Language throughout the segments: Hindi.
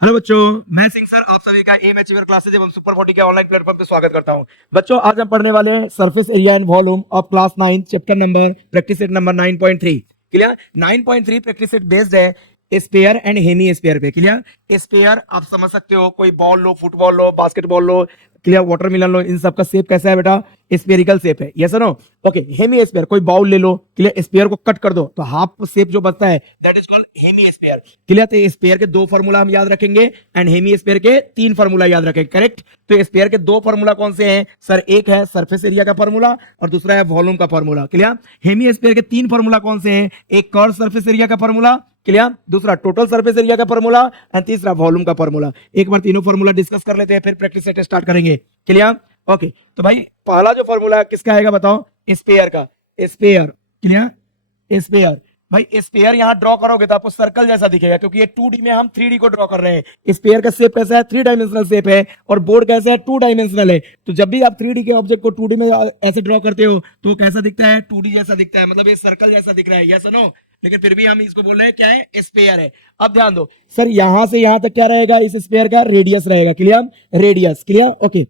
हेलो बच्चों, मैं सिंह सर आप सभी का एम अचीवर क्लासेज एवं सुपर 40 के ऑनलाइन प्लेटफॉर्म पे स्वागत करता हूं। बच्चों, आज हम पढ़ने वाले हैं surface area and volume of class 9 chapter number practice set number 9.3। Clear? 9.3 practice set based है स्पेयर एंड हेमी स्पेयर पे। क्लियर? स्पेयर आप समझ सकते हो, कोई बॉल लो, फुटबॉल लो, बास्केटबॉल लो, क्लियर, वाटरमेलन लो, इन सब का शेप कैसा है बेटा? स्पेरिकल शेप है। यस और नो? ओके। हेमी स्पेयर, कोई बाउल ले लो, क्लियर, स्पेयर को कट कर दो तो हाफ शेप जो बचता है that is called hemisphere. Clear? तो स्पेयर के दो फार्मूला हम याद रखेंगे एंड हेमी स्पेयर के तीन फार्मूला याद रखेंगे। करेक्ट? तो स्पेयर के दो फार्मूला कौन से हैं सर? एक है सरफेस एरिया का फार्मूला और दूसरा है वॉल्यूम का फार्मूला। क्लियर? हेमी स्पेयर के तीन फार्मूला कौन से हैं? एक कर्व सरफेस एरिया का फार्मूला, क्लियर, दूसरा टोटल सरफेस एरिया का फार्मूला एंड तीसरा वॉल्यूम का फार्मूला। एक बार तीनों फार्मूला डिस्कस कर लेते हैं, फिर प्रैक्टिस सेट स्टार्ट करेंगे। क्लियर? ओके। तो भाई पहला जो फार्मूला किसका आएगा बताओ? स्पेयर का। Sphere, clear, sphere. भाई स्पेयर यहां ड्रॉ करोगे तो आपको सर्कल जैसा दिखेगा, क्योंकि ये 2D में हम 3D को ड्रॉ कर रहे हैं। स्पेयर का शेप कैसा है? 3 डायमेंशनल शेप है और बोर्ड कैसा है? 2 डायमेंशनल है। तो जब भी आप 3D के ऑब्जेक्ट को 2D में ऐसे ड्रॉ करते हो तो कैसा दिखता है? 2D जैसा दिखता है, मतलब ये सर्कल जैसा दिख रहा है। Yes no? लेकिन फिर भी हम इसको बोल रहे हैं क्या है? स्पेयर है। अब ध्यान दो सर, यहां से यहां तक क्या रहेगा? इस स्पेयर का रेडियस रहेगा। क्लियर? रेडियस। क्लियर? ओके।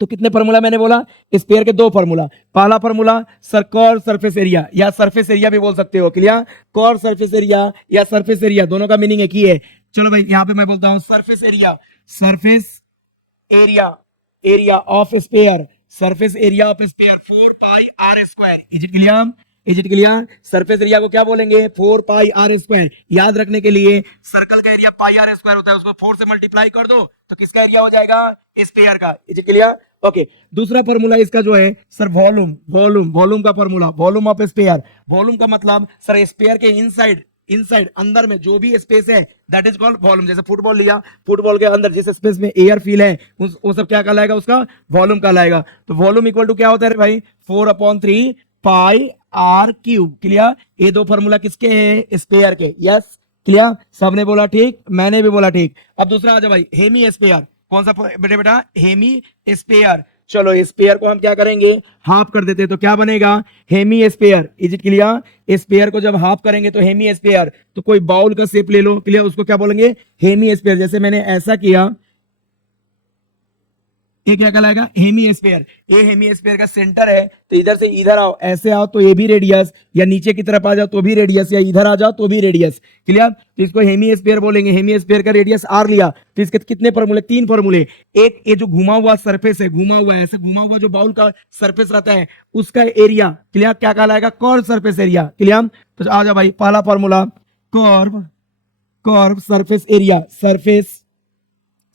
तो कितने फार्मूला मैंने बोला? स्पेयर के दो फार्मूला। पहला formula sir curve surface area या सरफेस एरिया भी बोल सकते हो। क्लियर? कर्व सरफेस एरिया या सरफेस एरिया, दोनों का मीनिंग एक ही है। चलो भाई यहां पे मैं बोलता हूं surface area. Surface area, area of sphere, surface area of sphere 4 pi are square. Is it clear? Is it clear? Surface area को क्या बोलेंगे? 4 पाई आर स्क्वायर। याद रखने के लिए सर्कल का एरिया पाई आर स्क्वायर होता है, उसको 4 से मल्टीप्लाई कर दो तो किसका एरिया हो जाएगा? स्पेयर का। Is it clear? ओके। दूसरा फॉर्मूला इसका जो है सर वॉल्यूम, वॉल्यूम का फॉर्मूला, वॉल्यूम ऑफ स्पेयर। वॉल्यूम का मतलब सर स्पेयर के इनसाइड अंदर में जो भी स्पेस है दैट इज कॉल्ड वॉल्यूम। जैसे फुटबॉल लिया, फुटबॉल के अंदर जिस स्पेस में एयर फील है वो सब क्या कहलाएगा? उसका वॉल्यूम कहलाएगा। तो वॉल्यूम इक्वल टू क्या होता है भाई? 4/3 पाई आर क्यूब। क्लियर? ये दो फॉर्मूला किसके हैं? स्पेयर के। यस? क्लियर? सबने बोला ठीक, मैंने भी बोला ठीक। अब दूसरा आ जाओ भाई, हेमी स्पेयर। कौन सा बेटा? Hemy spare. चलो स्पेयर को हम क्या करेंगे? हाफ कर देते हैं तो क्या बनेगा? Hemisphere. Is it clear? Sphere को जब हाफ करेंगे तो हेमी स्पेयर। तो कोई बाउल का शेप ले लो, क्लियर, उसको क्या बोलेंगे? Hemisphere. जैसे मैंने ऐसा किया, ये क्या कहलाएगा? Hemisphere. ये हेमी स्फीयर का सेंटर है, तो इधर से इधर आओ, ऐसे आओ तो ये भी रेडियस, या नीचे की तरफ आ जाओ तो भी रेडियस, या इधर आ जाओ तो भी रेडियस। क्लियर? तो इसको हेमी स्फीयर बोलेंगे। हेमी स्फीयर का रेडियस आर लिया तो इसके कितने फॉर्मूले? 3 फॉर्मूले। एक ये जो घुमा हुआ सरफेस है, घुमा हुआ है, ऐसे घुमा हुआ जो बाउल का सरफेस रहता है उसका एरिया, क्लियर, क्या कहलाएगा? Curve surface area. क्लियर? तो आ जाओ भाई, पहला formula curve surface area.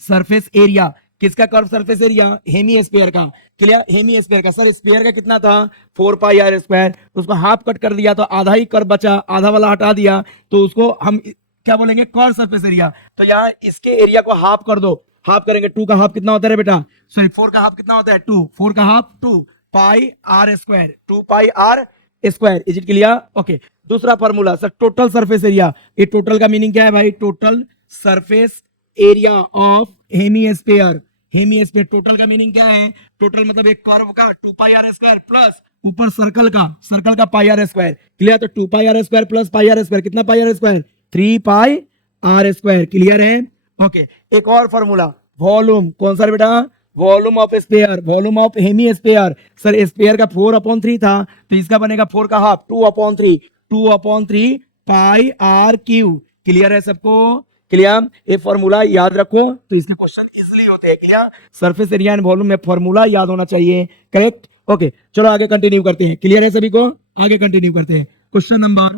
Surface area किसका? Curve surface area hemisphere का। क्लियर? हेमी स्फीयर का। सर स्फीयर का कितना था? 4 पाई आर स्क्वायर। उसको हाफ कट कर दिया तो आधा ही कर्व बचा, आधा वाला हटा दिया तो उसको हम क्या बोलेंगे? Curve surface area. तो यहाँ इसके एरिया को हाफ कर दो। हाफ करेंगे, 2 का हाफ कितना होता है बेटा? सॉरी, 4 का हाफ कितना होता है? 2। 4 का half 2 pi are square. 2 pi are square. Is it clear? Okay. दूसरा formula sir total surface area. ये टोटल का मीनिंग क्या है भाई? Total surface area of hemisphere. Hemisphere total का मीनिंग क्या है? टोटल मतलब एक कर्व का 2 पाई आर स्क्वायर प्लस ऊपर सर्कल का पाई आर स्क्वायर। क्लियर? तो 2 pi are square plus pi are square, कितना पाई are square? 3 pi are square. Clear है? ओके। एक और फॉर्मूला वॉल्यूम। कौन सा बेटा? Volume of sphere, volume of hemisphere. Sir sphere का 4/3 था तो इसका बनेगा 4 का half 2/3 pi are cube. Clear है सबको? क्लियर? ये फॉर्मूला याद रखो तो इसके क्वेश्चन इजीली होते हैं। Clear? Surface area and volume में फॉर्मूला याद होना चाहिए। करेक्ट? ओके। चलो आगे कंटिन्यू करते हैं। क्लियर है सभी को? आगे कंटिन्यू करते हैं। Question number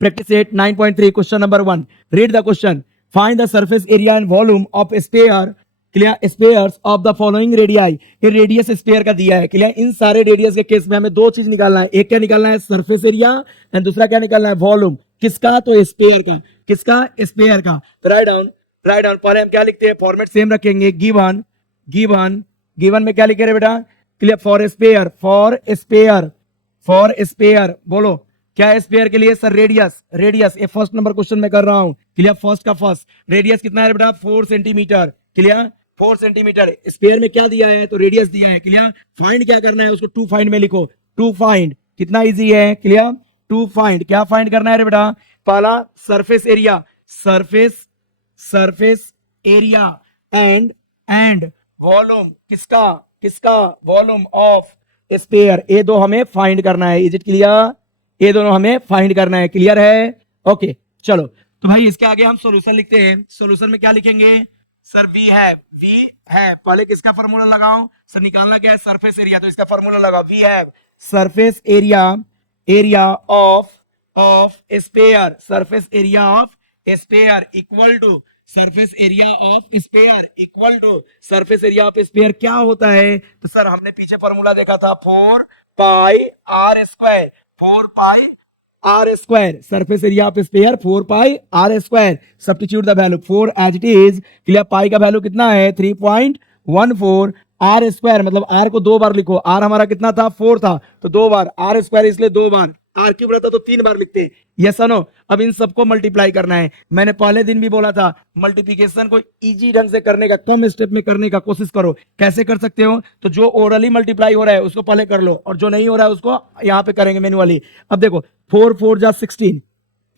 practice set 9.3 question number 1। Read the question. Find the surface area and volume of sphere, clear, spheres of the following radii. ये रेडियस स्पेयर का दिया है। क्लियर? इन सारे रेडियस के केस में हमें दो चीज निकालना है। एक क्या निकालना है? सरफेस एरिया एंड दूसरा क्या निकालना है? वॉल्यूम। किसका? तो स्पेयर का। किसका? स्पेयर का। तो राइट डाउन। पहले हम क्या लिखते हैं? फॉर्मेट सेम रखेंगे। गिवन में क्या लिखे रहे बेटा? क्लियर? फॉर स्पेयर बोलो क्या है स्पेयर के लिए? Sir radius. ये फर्स्ट नंबर क्वेश्चन में कर रहा हूं। क्लियर? फर्स्ट का फर्स्ट रेडियस कितना है बेटा? 4 सेंटीमीटर। क्लियर? 4 सेंटीमीटर। स्पेयर में क्या दिया है? तो रेडियस दिया है। क्लियर? फाइंड क्या करना है? उसको टू फाइंड में लिखो। टू फाइंड कितना इजी है? क्लियर? टू फाइंड क्या फाइंड करना है रे बेटा? पहला surface area, surface area and volume किसका किसका वॉल्यूम ऑफ स्फीयर, ये दो हमें फाइंड करना है। Is it clear? ये दोनों हमें फाइंड करना है। क्लियर है? ओके चलो, तो भाई इसके आगे हम सॉल्यूशन लिखते हैं। सॉल्यूशन में क्या लिखेंगे सर? वी है पहले किसका फार्मूला लगाओ सर? निकालना क्या है? सरफेस एरिया, तो इसका फार्मूला लगाओ। We have surface area of sphere, surface area of sphere equal to surface area of sphere equal to surface area of sphere क्या होता है? तो सर हमने पीछे फार्मूला देखा था 4 pi are square, 4 pi are square, surface area of sphere 4 pi are square. Substitute the value 4 as it is. Clear? Pi का वैल्यू कितना है? 3.14। आर स्क्वायर मतलब आर को दो बार लिखो, आर हमारा कितना था? 4 था, तो दो बार, आर स्क्वायर इसलिए दो बार, आर क्यूब रहता तो 3 बार लिखते हैं। Yes no? अब इन सबको मल्टीप्लाई करना है। मैंने पहले दिन भी बोला था मल्टीप्लिकेशन को इजी ढंग से करने का, कम स्टेप में करने का कोशिश करो। कैसे कर सकते हो? तो जो ओरली मल्टीप्लाई हो रहा है उसको पहले कर लो, और जो नहीं हो रहा है उसको यहाँ पे करेंगे मैन्युअली। अब देखो 4 4 जा 16,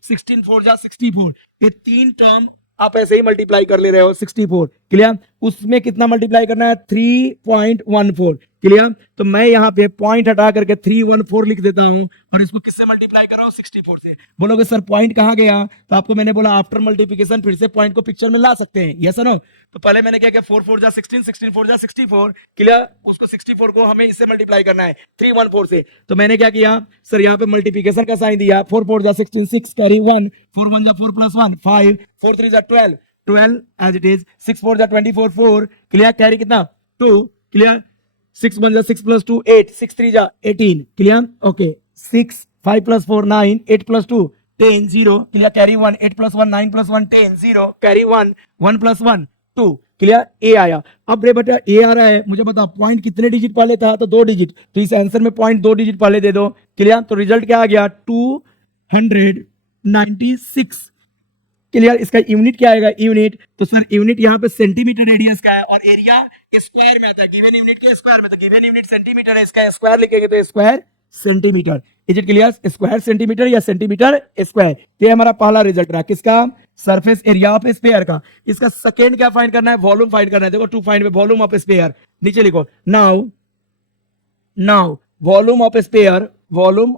16 4 जा 64, ये तीन टर्म आप ऐसे ही मल्टीप्लाई कर ले रहे हो 64। क्लियर? उसमें कितना मल्टीप्लाई करना है? 3.14। क्लियर? तो मैं यहाँ पे पॉइंट हटा करके 314 लिख देता हूं, और इसको किससे मल्टीप्लाई कर रहा हूँ? 64 से। बोलोगे सर पॉइंट कहाँ गया? तो आपको मैंने बोला आफ्टर मल्टीप्लिकेशन फिर से पॉइंट को पिक्चर में ला सकते हैं। Yes no? तो पहले मैंने क्या किया? 4 4 जा 16, 16 4 जा 64। क्लियर? उसको 64 को हमें इससे मल्टीप्लाई करना है 314 से। तो मैंने क्या किया सर? यहाँ पे मल्टीप्लिकेशन का साइन दिया, 4 4 जा 16, 6 कैरी 1, 4 1 जा 4 प्लस 1 5, 4 3 जा 12, 12 एज इट इज, 6 4 जा 24 4। क्लियर? कैरी कितना? 2। क्लियर? 6 1 जा 6 प्लस 2 8, 6 3 जा 18। Clear? Okay, 6 5 plus 4 9, 8 plus 2 10 0। Clear? Carry 1, 8 plus 1 9 plus 1 10 0, carry 1 1 plus 1 2। Clear? ए आया। अब रे बेटा ए आ रहा है, मुझे बता पॉइंट कितने डिजिट पहले था? तो 2 डिजिट, तो इस आंसर में पॉइंट 2 डिजिट पहले दे दो। क्लियर? तो रिजल्ट क्या आ गया? 296। क्लियर? इसका यूनिट क्या आएगा? यूनिट, तो सर यूनिट यहाँ पे सेंटीमीटर रेडियस का है, और एरिया स्क्वायर में आता है। गिवन यूनिट के स्क्वायर में, तो गिवन यूनिट सेंटीमीटर है, इसका स्क्वायर लिखेंगे तो square centimetre. Is it clear? Square centimetre या सेंटीमीटर स्क्वायर। ये हमारा पहला रिजल्ट रहा किसका? सरफेस एरिया ऑफ स्फीयर का। इसका सेकंड क्या फाइंड करना है? वॉल्यूम फाइंड करना है। देखो to find volume of sphere, नीचे लिखो now volume of sphere, volume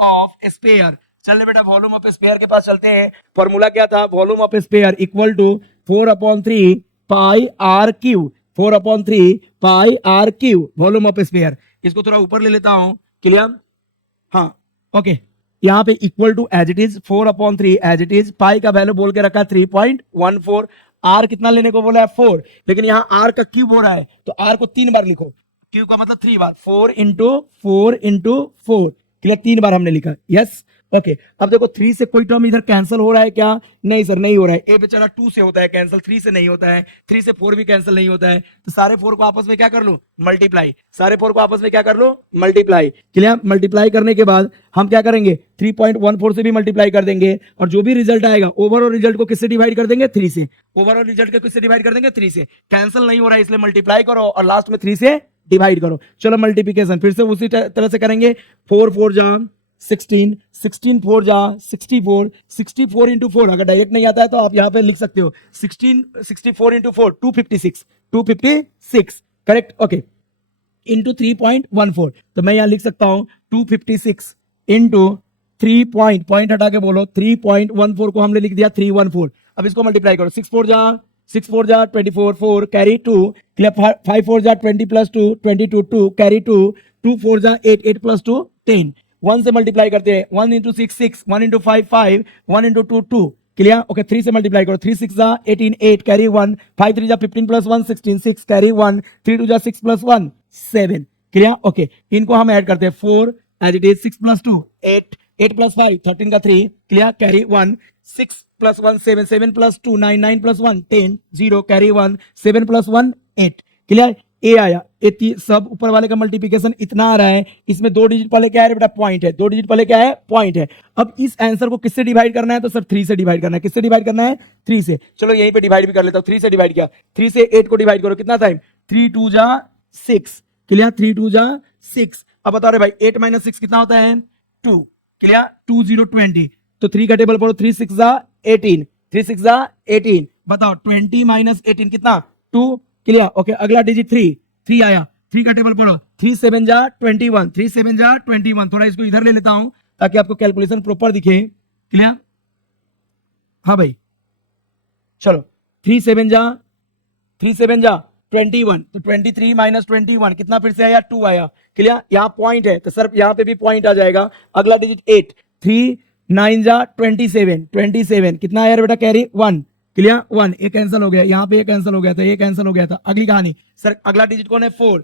of sphere. चल बेटा वॉल्यूम ऑफ स्फीयर के पास चलते हैं। फॉर्मूला क्या था? Volume of sphere equal to 4/3 pi are cube, 4/3 pi are cube, volume of sphere. इसको थोड़ा ऊपर ले लेता हूं। क्लियर? हाँ ओके, यहाँ पे equal to as it is 4/3 as it is, pi का वैल्यू बोल के रखा 3.14। आर कितना लेने को बोला है? 4, लेकिन यहाँ आर का क्यूब हो रहा है, तो आर को 3 बार लिखो, क्यूब का मतलब 3 बार, 4 इंटू 4 इंटू 4। क्लियर? 3 बार हमने लिखा। Yes okay. अब देखो 3 से कोई टर्म इधर कैंसिल हो रहा है क्या? नहीं सर नहीं हो रहा है। ए बेचारा 2 से होता है कैंसिल, 3 से नहीं होता है, 3 से 4 भी कैंसिल नहीं होता है। तो सारे 4 को आपस में क्या कर लो? मल्टीप्लाई। सारे 4 को आपस में क्या कर लो? मल्टीप्लाई। क्लियर? मल्टीप्लाई करने के बाद हम क्या करेंगे? 3.14 से भी मल्टीप्लाई कर देंगे, और जो भी रिजल्ट आएगा ओवरऑल रिजल्ट को किससे डिवाइड कर देंगे? 3 से। ओवरऑल रिजल्ट को किससे डिवाइड कर देंगे? 3 से। कैंसिल नहीं हो रहा है इसलिए मल्टीप्लाई करो, और लास्ट में 3 से डिवाइड करो। चलो मल्टीप्लिकेशन फिर से उसी तरह से करेंगे। 4 4 जा 16, 16 4 जा 64, 64 इंटू 4। अगर डायरेक्ट नहीं आता है तो आप यहाँ पे लिख सकते हो 64 इंटू 4 256 करेक्ट। ओके, इंटू 3.14, तो मैं यहाँ लिख सकता हूँ 256 इंटू 3 पॉइंट हटा के बोलो 3.14 को हमने लिख दिया 314। अब इसको मल्टीप्लाई करो, 6 4 जा 24 4 कैरी 2। क्लियर? 5 4 जा 20 प्लस 2 22 2 कैरी 2, 2 4 जा 8 8 प्लस 2 10। 1 से मल्टीप्लाई करते हैं, 1 into 6 6, 1 into 5 5, 1 into 2 2। Clear? Okay, 3 से मल्टीप्लाई करो, 3 6 जा 18 8 कैरी 1, 5 3 जा 15 प्लस 1 16 6 कैरी 1, 3 2 जा 6 प्लस 1 7। क्लियर? ओके, इनको हम ऐड करते हैं 4 as it is, 6 plus 2 8, 8 plus 5 13 का 3। Clear? Carry 1, 6 plus 1 7, 7 plus 2 9, 9 plus 1 10 0 carry 1, 7 plus 1 8। Clear? ए आया। सब ऊपर वाले का मल्टीप्लिकेशन इतना आ रहा है, इसमें 2 डिजिट पहले क्या है बेटा? पॉइंट है। 2 डिजिट पहले क्या है? पॉइंट है। अब इस आंसर को किससे डिवाइड करना है? तो सर 3 से डिवाइड करना है। किससे डिवाइड करना है? 3 से। चलो यहीं पे डिवाइड भी कर लेता हूं। 3 से डिवाइड किया, 3 से 8 को डिवाइड करो, कितना टाइम? 3 2 जा 6। क्लियर? 3 2 जा 6। अब बताओ रे भाई 8 माइनस 6 कितना होता है? 2। क्लियर? 2 0 20, तो 3 का टेबल पढ़ो, 3 6 जा 18। 3 6 जा 18, बताओ 20 माइनस 18 कितना 2, क्लियर। ओके अगला डिजिट 3 आया, 3 का टेबल पढ़ो, 3 7 जा 21, 3 7 जा 21, थोड़ा इसको इधर ले लेता हूं ताकि आपको कैलकुलेशन प्रॉपर दिखे, क्लियर। हाँ भाई चलो 3 7 जा 21, तो 23 माइनस 21 कितना फिर से आया 2 आया, क्लियर। यहाँ पॉइंट है तो सर यहाँ पे भी पॉइंट आ जाएगा। अगला डिजिट 8, 3 9 जा 27 कितना आया बेटा कैरी 1, क्लियर 1, ये कैंसिल हो गया, यहाँ पे ये कैंसिल हो गया था, ये कैंसिल हो गया था। अगली कहानी सर अगला डिजिट कौन है 4,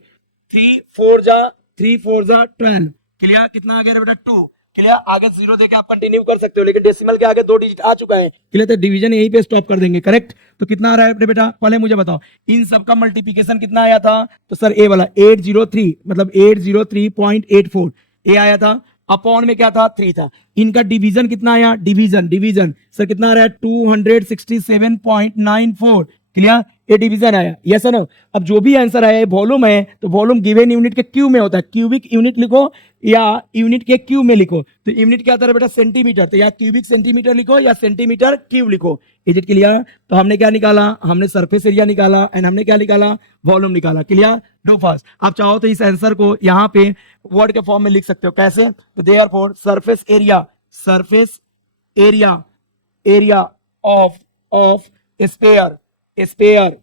3 4 जा 12, क्लियर कितना आ गया बेटा 2, क्लियर। आगे 0 देके आप कंटिन्यू कर सकते हो, लेकिन डेसिमल के आगे 2 डिजिट आ चुका है, क्लियर। तो डिवीजन यहीं पे स्टॉप कर देंगे, करेक्ट। तो कितना आ रहा है बेटा पहले मुझे बताओ, इन सब का मल्टीप्लिकेशन कितना आया था, तो सर ए वाला 803 मतलब 803.84 ए आया था, अपॉन में क्या था 3 था। इनका डिवीजन कितना आया, डिवीजन सर कितना आ रहा है 267.94, क्लियर। ये डिवीजन आया, यस नो। अब जो भी आंसर आया वॉल्यूम है, तो वॉल्यूम गिवन यूनिट के क्यू में होता है, क्यूबिक यूनिट लिखो या यूनिट के क्यू में लिखो। तो यूनिट क्या आता है बेटा सेंटीमीटर, तो या क्यूबिक सेंटीमीटर लिखो या सेंटीमीटर क्यूब लिखो। Is it clear. तो हमने क्या निकाला, हमने सरफेस एरिया निकाला एंड हमने क्या निकाला वॉल्यूम निकाला, क्लियर। Do fast. आप चाहो तो इस आंसर को यहाँ पे वर्ड के फॉर्म में लिख सकते हो, कैसे, तो therefore surface area of sphere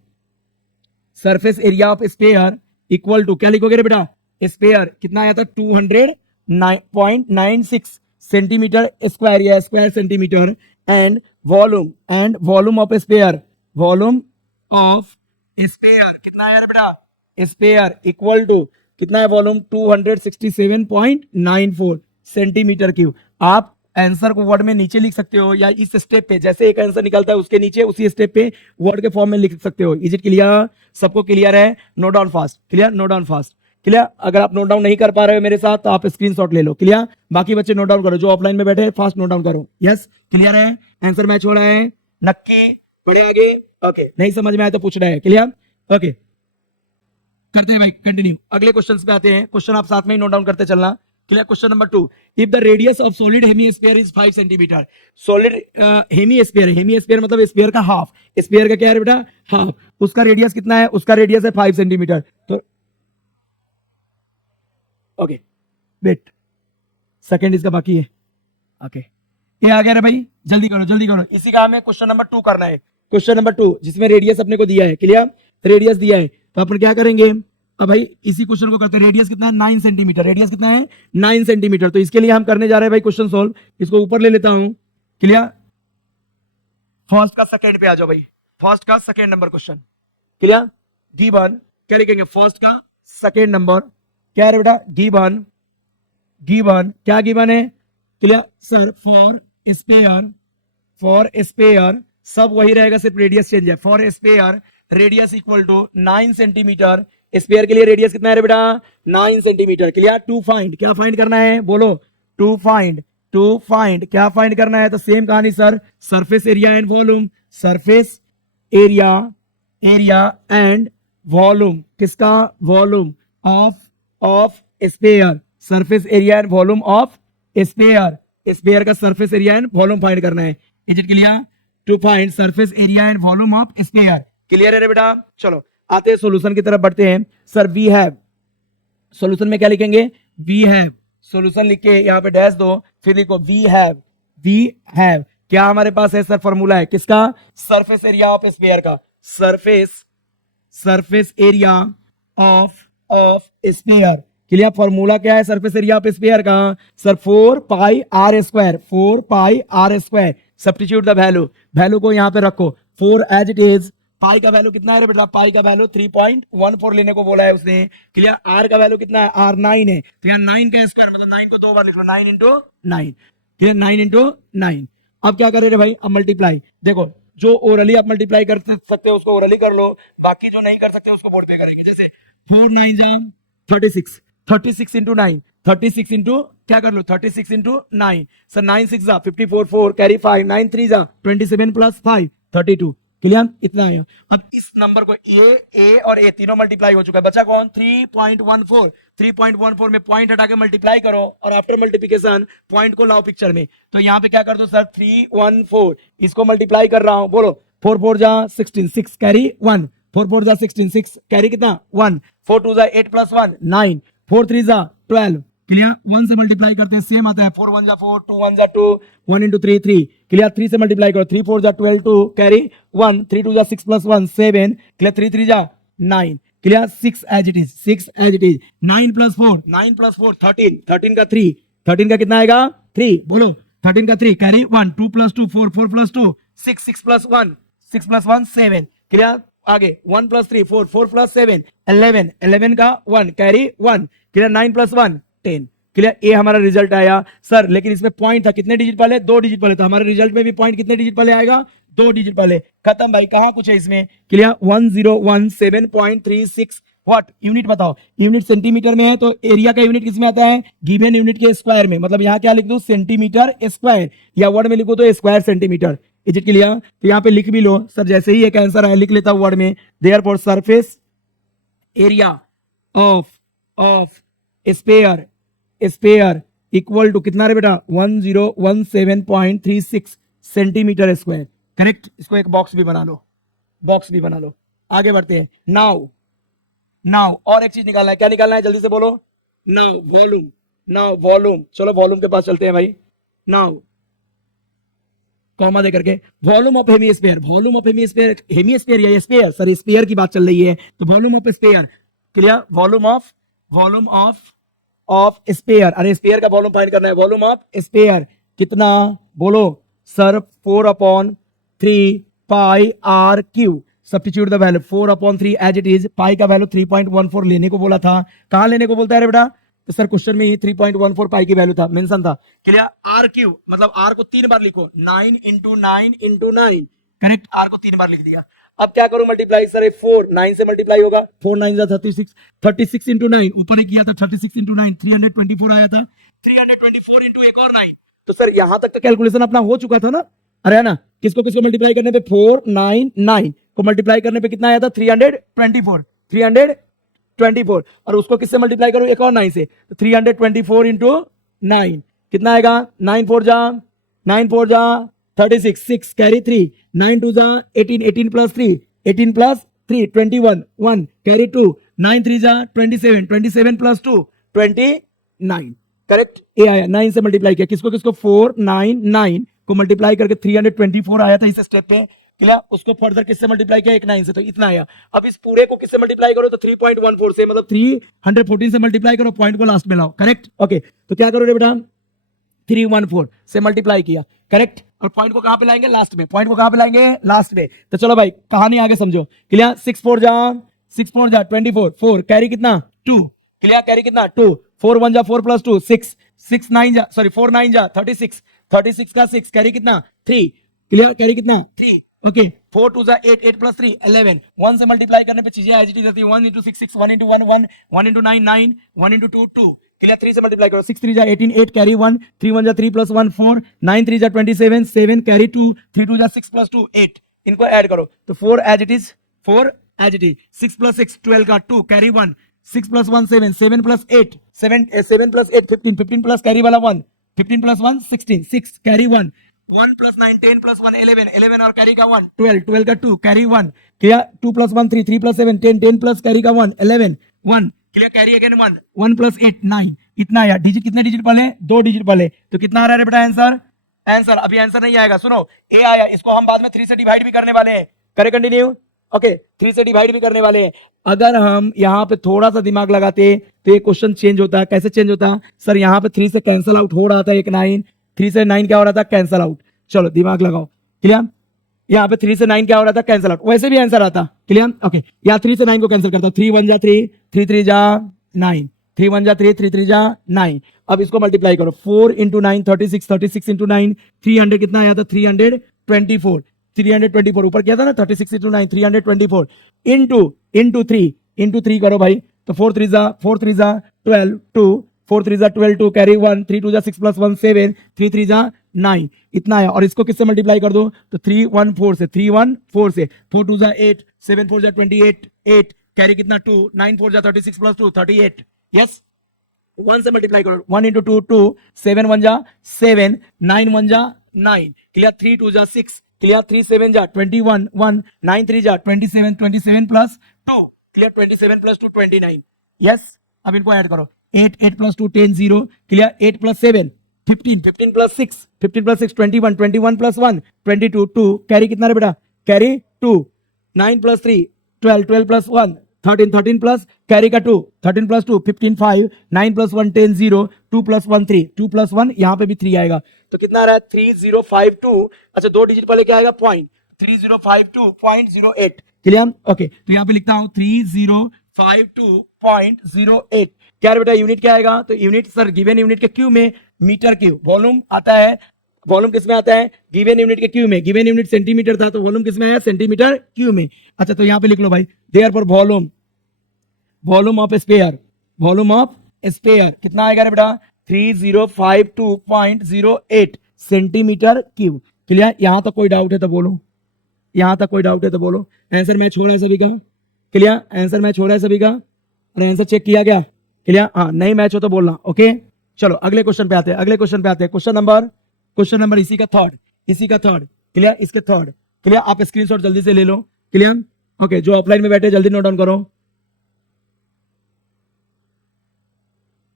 surface area of sphere equal to क्या लिखोगे रे बेटा, स्पेयर कितना आया था 209.96 सेंटीमीटर स्क्वायर या square centimetre, and volume of sphere कितना आया रे बेटा, स्पेयर इक्वल टू कितना है वॉल्यूम 267.94 सेंटीमीटर क्यूब। आप आंसर को वर्ड में नीचे लिख सकते हो या इस स्टेप पे जैसे एक आंसर निकलता है उसके नीचे उसी स्टेप पे वर्ड के फॉर्म में लिख सकते हो। इज इट क्लियर, सबको क्लियर है, note down fast, clear, note down fast, clear. अगर आप नोट डाउन नहीं कर पा रहे हो मेरे साथ तो आप स्क्रीनशॉट ले लो, क्लियर। बाकी बच्चे नोट डाउन करो, जो ऑफलाइन में बैठे हैं फास्ट नोट डाउन करो, यस क्लियर है। आंसर मैच हो रहा है, नक्की बढ़े आगे, ओके। नहीं समझ में आया तो पूछ रहे हैं, क्लियर, ओके। करते हैं भाई कंटिन्यू, अगले क्वेश्चन पे आते हैं। क्वेश्चन आप साथ में ही नोट डाउन करते चलना, clear. Question number 2, if the radius of solid hemisphere is 5 centimetre. Solid hemisphere मतलब स्फीयर का हाफ, स्फीयर का क्या है बेटा हाफ, उसका रेडियस कितना है, उसका रेडियस है 5 सेंटीमीटर। तो ओके वेट सेकंड इसका बाकी है, ओके ये आ गया रे भाई, जल्दी करो। इसी का हमें क्वेश्चन नंबर 2 करना है। क्वेश्चन नंबर 2 जिसमें रेडियस अपने को दिया है, क्लियर, रेडियस दिया है, तो अपन क्या करेंगे, अब भाई इसी क्वेश्चन को करते हैं। रेडियस कितना है 9 सेंटीमीटर, रेडियस कितना है 9 सेंटीमीटर। तो इसके लिए हम करने जा रहे हैं भाई क्वेश्चन सोल्व, इसको ऊपर ले लेता हूं, क्लियर। फर्स्ट का सेकंड पे आ जाओ भाई, फर्स्ट का second number question, clear. Given क्या लिखेंगे, फर्स्ट का सेकंड नंबर क्या है बेटा, गिवन क्या गिवन है, क्लियर सर। फॉर स्पेयर सब वही रहेगा, सिर्फ रेडियस चेंज है। For sphere radius equal to 9 centimetre, sphere के लिए रेडियस कितना है बेटा 9 सेंटीमीटर, क्लियर। टू फाइंड, क्या फाइंड करना है बोलो, टू फाइंड क्या फाइंड करना है, तो सेम कहानी sir, surface area and volume, surface area and volume, किसका volume of sphere, surface area and volume of sphere का surface area and volume find करना है। Is it clear, to find surface area and volume of sphere, clear है रे बेटा। चलो आते हैं सॉल्यूशन की तरफ बढ़ते हैं। सर वी हैव, सॉल्यूशन में क्या लिखेंगे, वी हैव, सॉल्यूशन लिख के यहाँ पे डैश दो, फिर लिखो वी हैव क्या हमारे पास है सर, फॉर्मूला है किसका, सरफेस एरिया ऑफ स्फीयर का, surface area of sphere, clear. Formula क्या है सरफेस एरिया ऑफ स्फीयर का sir, 4 pi are square. Substitute the value को यहाँ पे रखो, 4 एज इट इज। पाई का वैल्यू कितना है रे बेटा, पाई का वैल्यू 3.14 लेने को बोला है उसने, क्लियर। आर का वैल्यू कितना है, आर 9 है, तो यहाँ 9 का स्क्वायर मतलब 9 को 2 बार लिख लो, 9 इंटू 9, क्लियर, 9 इंटू 9। अब क्या करे रे भाई, अब मल्टीप्लाई, देखो जो ओरली आप मल्टीप्लाई कर सकते हो उसको ओरली कर लो, बाकी जो नहीं कर सकते उसको बोर्ड पे करेंगे। जैसे 4 9 जा 36 इंटू 9, 36 इंटू क्या कर लो 36 इंटू 9 सर, 9 6 जा 54, 4 कैरी 5, 9 3 जा 27 प्लस 5 32, क्लियर, इतना है। अब इस नंबर को ए और ए तीनों मल्टीप्लाई हो चुका है, बचा कौन 3.14। 3.14 में पॉइंट हटा के मल्टीप्लाई करो और आफ्टर मल्टीप्लिकेशन पॉइंट को लाओ पिक्चर में। तो यहाँ पे क्या कर दो सर 314, इसको मल्टीप्लाई कर रहा हूं, बोलो 4 4 जा 16, 6 कैरी 1, 4 4 जा 16, 6 कैरी कितना 1, 4 2 जा 8 प्लस 1 9, 4 3 जा 12। क्लियर, 1 से मल्टीप्लाई करते हैं सेम आता है, 4 1 जा 4, 2 1 जा 2, 1 into 3 3। क्लियर, 3 से मल्टीप्लाई करो, 3 4 जा 12 2 कैरी 1, 3 2 जा 6 प्लस 1 7। क्लियर, 3 3 जा 9। Clear, 6 as it is, 6 as it is. 9 plus 4, 9 plus 4 13, 13 का 3, 13 का कितना आएगा 3, बोलो 13 का 3 carry 1, 2 plus 2 4, 4 plus 2 6, 6 plus 1 6 plus 1 7। Clear, आगे 1 प्लस 3 4, 4 प्लस 7 11, 11 का 1 कैरी 1। Clear, 9 plus 1 10। क्लियर, ये हमारा रिजल्ट आया सर, लेकिन इसमें पॉइंट था कितने डिजिट पहले, 2 डिजिट पहले, तो हमारे रिजल्ट में भी पॉइंट कितने डिजिट पहले आएगा, 2 डिजिट पहले। खत्म भाई, कहां कुछ है इसमें। क्लियर, 1017.36 व्हाट यूनिट बताओ, यूनिट सेंटीमीटर में है तो एरिया का यूनिट किसमें आता है, गिवन यूनिट के स्क्वायर में। मतलब यहाँ क्या लिख दो सेंटीमीटर स्क्वायर, या वर्ड में लिखो तो square centimetre. Is it clear, तो यहाँ पे लिख भी लो सर, जैसे ही एक आंसर है लिख लेता हूं वर्ड में, therefore surface area of sphere equal to कितना रे बेटा 1017.36 सेंटीमीटर स्क्वायर। करेक्ट, इसको एक बॉक्स भी बना लो, आगे बढ़ते हैं। नाउ और एक चीज निकालना है, क्या निकालना है जल्दी से बोलो। नाउ वॉल्यूम, चलो वॉल्यूम के पास चलते हैं भाई। नाउ कॉमा दे करके वॉल्यूम ऑफ हेमिस्फीयर, हेमिस्फीयर या स्फीयर, सर स्फीयर की बात चल रही है, तो volume of sphere. Clear, volume of sphere, अरे स्फीयर का वॉल्यूम फाइंड करना है। वॉल्यूम ऑफ स्फीयर कितना, बोलो sir 4/3 pi are cube. Substitute the value 4/3 as it is, pi का वैल्यू 3.14 लेने को बोला था, कहां लेने को बोलता है रे बेटा, तो सर क्वेश्चन में ही 3.14 पाई की वैल्यू था, मेंशन था। क्लियर, आर क्यू मतलब आर को 3 बार लिखो, 9 into 9 into 9। करेक्ट, आर को 3 बार लिख दिया। अब क्या करो मल्टीप्लाई, सर 4 9 से मल्टीप्लाई होगा, 4 9 जा 36, 36 into 9 ऊपर किया था, 36 into 9 324 आया था, 324 into एक और 9। तो सर यहां तक तो कैलकुलेशन अपना हो चुका था ना, अरे है ना। किसको मल्टीप्लाई करने पे 4 9 9 को मल्टीप्लाई करने पे कितना आया था 324, और उसको किससे मल्टीप्लाई करो एक और 9 से, तो 324 into 9 कितना आएगा, 9 4 जा 36, 6 कैरी 3, 9 2 जा 18, 18 प्लस 3 21 1 कैरी 2, 9 3 जा 27, 27 प्लस 2 29। करेक्ट, ये आया 9 से मल्टीप्लाई किया, किसको 4 9 9 को मल्टीप्लाई करके 324 आया था इस स्टेप पे। क्लियर, उसको फर्दर किससे मल्टीप्लाई किया, एक 9 से, तो इतना आया। अब इस पूरे को किससे मल्टीप्लाई करो, तो 3.14 से, मतलब 314 से मल्टीप्लाई करो, पॉइंट को लास्ट में लाओ। करेक्ट, ओके, तो क्या करो रे बेटा 314 से मल्टीप्लाई किया। करेक्ट, और पॉइंट को कहां पे लाएंगे, लास्ट में। पॉइंट को कहां पे लाएंगे, लास्ट में। तो चलो भाई कहानी आगे समझो। क्लियर, 6 4 जा 24, 4 कैरी कितना 2। क्लियर, कैरी कितना 2, 4 1 जा 4 प्लस 2 6, 4 9 जा 36, 36 का 6 कैरी कितना 3। क्लियर, कैरी कितना 3। ओके, 4 2 जा 8, 8 प्लस 3 11, 1 से मल्टीप्लाई करने पे चीजें एज इट इज रहती है, 1 into 6 6, 1 into 1 1, 1 into 9 9, 1 into 2 2। Clear, 3 से मल्टीप्लाई करो, 6 3 जा 18, 8 कैरी 1, 3 1 जा 3 प्लस 1 4, 9 3 जा 27, 7 कैरी 2, 3 2 जा 6 प्लस 2 8। इनको ऐड करो तो 4 एज इट इज, 6 प्लस 6 12 का 2 carry 1, 6 plus 1 7, 7 plus 8 7 plus 8 15, 15 plus carry वाला 1, 15 प्लस 1 16, 6 कैरी 1, 1 प्लस 9 10 प्लस 1 11, 11 और कैरी का 1 12, 12 का 2 carry 1। Clear, 2 plus 1 3, 3 plus 7 10, 10 plus carry का 1 11 1। Clear, carry again 1, 1 plus 8 9। इतना आया। डिजिट कितने डिजिट पहले, 2 डिजिट पहले, तो कितना आ रहा है बेटा आंसर अभी आंसर नहीं आएगा, सुनो ए आया, इसको हम बाद में 3 से डिवाइड भी करने वाले हैं। करें कंटिन्यू, ओके 3 से डिवाइड भी करने वाले हैं। अगर हम यहाँ पे थोड़ा सा दिमाग लगाते तो ये क्वेश्चन चेंज होता है। कैसे चेंज होता, सर यहाँ पे 3 से कैंसिल आउट हो रहा था, एक 9, 3 से 9 क्या हो रहा था, कैंसिल आउट। चलो दिमाग लगाओ। क्लियर, यहाँ पे 3 से 9 क्या हो रहा था, कैंसिल आउट। वैसे भी आंसर आता। क्लियर, ओके, यहाँ 3 से 9 को कैंसिल करता हूं, 3 1 जा 3, 3 3 जा 9, 3 1 जा 3, 3 3 जा 9। अब इसको मल्टीप्लाई करो, 4 into 9 36, 36 into 9 300 कितना आया था, 324, 324 ऊपर किया था ना, 36 into 9 324 into 3 करो भाई, तो 4 3 जा 12 2, 4 3 जा 12 2 कैरी 1, 3 2 जा 6 प्लस 1 7, 3 3 जा 9 इतना है। और इसको किससे मल्टीप्लाई कर दो तो 3 1 4 से 3 1 4 से 4 2 जा 8 7 4 जा 28 8 कैरी कितना 2 9 4 जा 36 प्लस 2 38 यस 1 से मल्टीप्लाई करो 1 इंटू 2 2 7 1 जा 7 9 1 जा 9 क्लियर 3 2 जा 6 क्लियर 3 7 जा 21 1 9 3 जा 27 27 प्लस 2 क्लियर 27 प्लस 2 29 यस अब इनको ऐड करो 8 8 plus 2 10 0 clear 8 plus 7 15 15 plus 6 15 plus 6 21 21 plus 1 22 2 carry कितना रे बेटा carry 2 9 plus 3 12 12 plus 1 13 13 plus carry का 2 13 प्लस 2 15 5 9 प्लस 1 10 0 2 प्लस 1 3 2 प्लस 1 यहाँ पे भी 3 आएगा तो कितना आ रहा है 3052 अच्छा 2 डिजिट पहले क्या आएगा पॉइंट 3052.08 क्लियर ओके तो यहाँ पे लिखता हूँ 3052.08 क्या बेटा यूनिट क्या आएगा तो यूनिट सर गिवन यूनिट के क्यू में मीटर क्यू वॉल्यूम आता है वॉल्यूम किस में आता है गिवन यूनिट के क्यू में गिवन यूनिट सेंटीमीटर था तो वॉल्यूम किस में आया सेंटीमीटर क्यू में अच्छा तो यहाँ पे लिख लो भाई therefore volume volume of sphere volume of sphere कितना आएगा रे बेटा 3052.08 सेंटीमीटर क्यूब क्लियर यहां तक कोई डाउट है तो बोलो यहां तक कोई डाउट है तो बोलो आंसर मैच हो रहा है सभी का क्लियर आंसर मैच हो रहा है सभी का और आंसर चेक किया गया क्लियर हाँ नहीं मैच हो तो बोलना ओके चलो अगले क्वेश्चन पे आते हैं अगले क्वेश्चन पे आते हैं क्वेश्चन नंबर इसी का थर्ड क्लियर इसके थर्ड क्लियर आप स्क्रीनशॉट जल्दी से ले लो क्लियर ओके जो ऑफलाइन में बैठे जल्दी नोट डाउन करो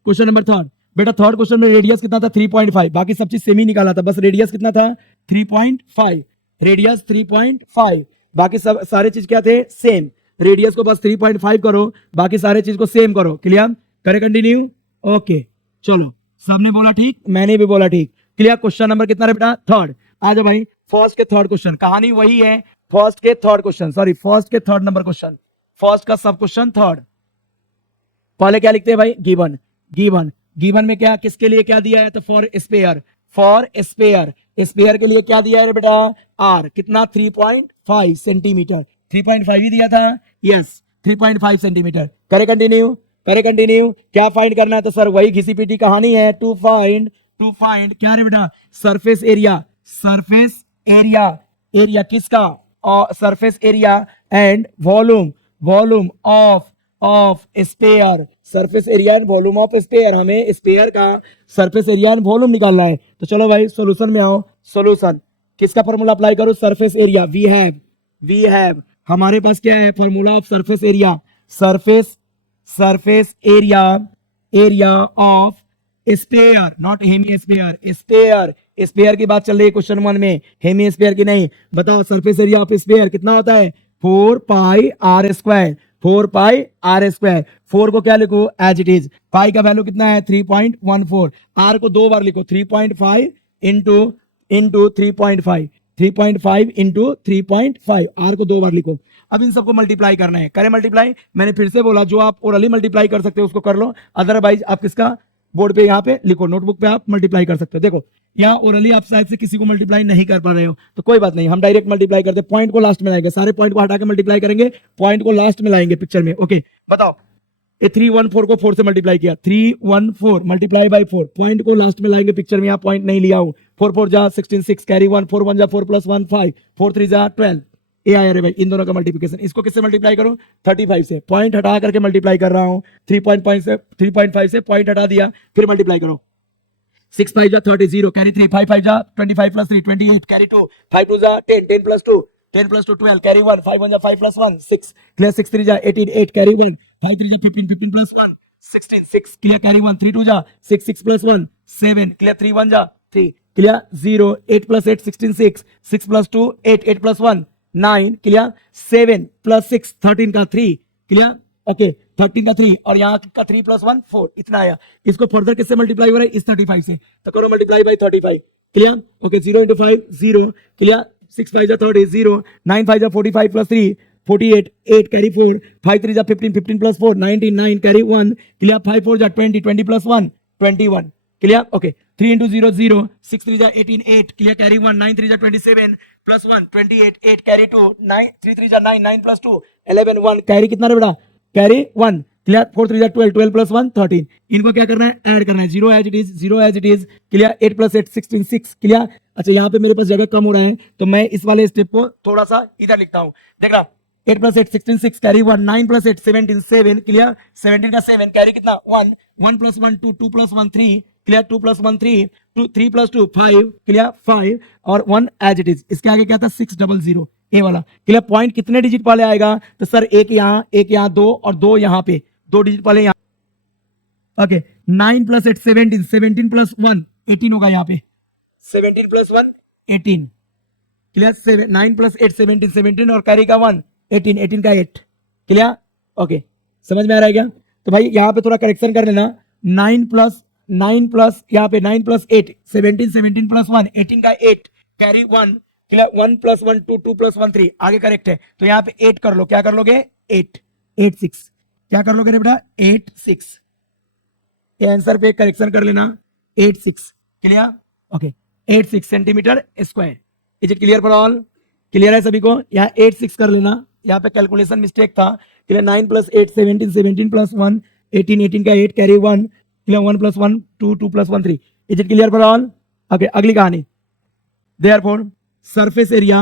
क्वेश्चन नंबर थर्ड बेटा थर्ड क्वेश्चन में रेडियस कितना था 3.5 बाकी सब चीज सेम ही निकाला था बस रेडियस कितना था 3.5 रेडियस 3.5 बाकी सब सारे चीज क्या थे सेम रेडियस को बस 3.5 करो बाकी सारे चीज को सेम करो क्लियर करे कंटिन्यू ओके चलो सबने बोला ठीक मैंने भी बोला ठीक क्लियर क्वेश्चन नंबर कितना है बेटा थर्ड आ जाओ भाई फर्स्ट के थर्ड क्वेश्चन कहानी वही है फर्स्ट के थर्ड क्वेश्चन सॉरी फर्स्ट के थर्ड नंबर क्वेश्चन फर्स्ट का सब क्वेश्चन थर्ड पहले क्या लिखते हैं भाई गिवन गिवन में क्या किसके लिए क्या दिया है तो फॉर स्पेयर स्पेयर के लिए क्या दिया है बेटा आर कितना 3.5 सेंटीमीटर 3.5 ही दिया था यस 3.5 सेंटीमीटर करे कंटिन्यू क्या फाइंड करना है तो सर वही घिसी पीटी कहानी है टू फाइंड क्या रे बेटा सरफेस एरिया किसका surface area and volume of sphere surface area and volume of sphere हमें स्पेयर का सरफेस एरिया एंड वॉल्यूम निकालना है तो चलो भाई सॉल्यूशन में आओ सॉल्यूशन किसका फॉर्मूला अप्लाई करो सरफेस एरिया वी हैव हमारे पास क्या है formula of surface area of sphere not hemisphere की बात चल रही है क्वेश्चन 1 में हेमी स्पेयर की नहीं बताओ सरफेस एरिया ऑफ स्पेयर कितना होता है 4 पाई आर स्क्वायर 4 को क्या लिखो एज इट इज पाई का वैल्यू कितना है 3.14 आर को 2 बार लिखो 3.5 इंटू 3.5 इंटू 3.5 आर को 2 बार लिखो अब इन सबको मल्टीप्लाई करना है करें मल्टीप्लाई मैंने फिर से बोला जो आप ओरली मल्टीप्लाई कर सकते हो उसको कर लो अदरवाइज आप किसका बोर्ड पे यहाँ पे लिखो नोटबुक पे आप मल्टीप्लाई कर सकते हो देखो यहाँ ओरली आप शायद से किसी को मल्टीप्लाई नहीं कर पा रहे हो तो कोई बात नहीं हम डायरेक्ट मल्टीप्लाई करते पॉइंट को लास्ट में लाएंगे सारे पॉइंट को हटा के मल्टीप्लाई करेंगे पॉइंट को लास्ट में लाएंगे पिक्चर में ओके बताओ ये 314 को 4 से मल्टीप्लाई किया 314 मल्टीप्लाई बाय 4 पॉइंट को लास्ट में लाएंगे पिक्चर में यहाँ पॉइंट नहीं लिया हूँ 4 4 जा 16 6 कैरी 1 4 1 जा 4 प्लस 1 5 4 3 जा 12 ये आया रे भाई इन दोनों का मल्टीप्लिकेशन इसको किससे मल्टीप्लाई करो 35 से पॉइंट हटा करके मल्टीप्लाई कर रहा हूँ 3.5 से पॉइंट हटा दिया फिर मल्टीप्लाई करो 6 5 जा 30 0 कैरी 3 5 5 जा 25 प्लस 3 28 कैरी 2 5 2 जा 10 10 प्लस 2 12 कैरी 1 5 1 जा 5 प्लस 1 6 क्लियर 6 3 जा 18 8 कैरी 1 5 3 जा 15 प्लस 1 16 6 क्लियर कैरी 1 3 2 जा 6 प्लस 1 7 क्लियर 3 1 जा 3 clear 0 8 plus 8 16 6 plus 2 8 plus 1 9 clear 7 plus 6 13 का 3 क्लियर ओके 13 का 3 और यहाँ का 3 प्लस 1 4 इतना आया इसको फर्दर किससे मल्टीप्लाई हो रहा है इस 35 से तो करो multiply by 35 clear okay 0 into 5 0 clear 6 5 जा 30 0 9 5 जा 45 प्लस 3 48 8 कैरी 4 5 3 जा 15 प्लस 4 19 9 कैरी 1 क्लियर 5 4 जा 20 प्लस 1 21 क्लियर ओके 3 into 0 0 6 3 जा 18 8 क्लियर कैरी 1 9 3 जा 27 प्लस 1 28 8 कैरी 2 9 3 3 जा 9 9 प्लस 2 11 1 कैरी कितना रे बेटा कैरी 1 क्लियर, 4 3 12, 12 प्लस 1 13, इनको क्या करना है, ऐड करना है, 0 as it is, 0 as it is, clear, 8 plus 8 16 6, clear. अच्छा यहाँ पे मेरे पास जगह कम हो रहा है तो मैं इस वाले स्टेप को थोड़ा सा इधर लिखता हूँ, देख रहा, 8 प्लस 8 16 6 कैरी 1, 9 प्लस 8 17 7, क्लियर, 17 का 7 कैरी कितना 1, 1 plus 1 2, 2 plus 1 3, clear, 2 plus 1 3, 2 3 plus 2 5, clear 5 और 1 एज इट इज। इसके आगे क्या था 600, ए वाला, क्लियर। पॉइंट कितने डिजिट वाले आएगा, तो सर एक यहाँ 2 और 2 यहाँ पे, 2 डिजिट वाले यहाँ, ओके। 9 प्लस 8 17, 17 प्लस 1 18 होगा यहाँ पे, 17 प्लस 1 18, क्लियर। 9 प्लस 8 17, 17 और कैरी का 1 18, 18 का 8, क्लियर, ओके। समझ में आ रहा है क्या? तो भाई यहाँ पे थोड़ा करेक्शन कर लेना, 9 प्लस यहाँ पे 9 प्लस 8 17, 17 प्लस 1 18 का 8 कैरी 1, क्लियर, 1 प्लस 1 2, 2 प्लस 1 3, आगे करेक्ट है तो यहाँ पे 8 कर लो, क्या कर लोगे 8 8 6, क्या कर लोगे रे बेटा 8 6, ये आंसर पे करेक्शन कर लेना 8 6, clear, okay. 8 6 centimetre square, is it clear for all? Clear है सभी को? यहाँ 8 6 कर लेना, यहाँ पे कैलकुलेशन मिस्टेक था, क्लियर। 9 प्लस 8 17, 17 प्लस 1 18, 18 का 8 carry 1, clear, 1 plus 1 2, 2 plus 1 3, is it clear for all? Okay, अगली कहानी, therefore surface area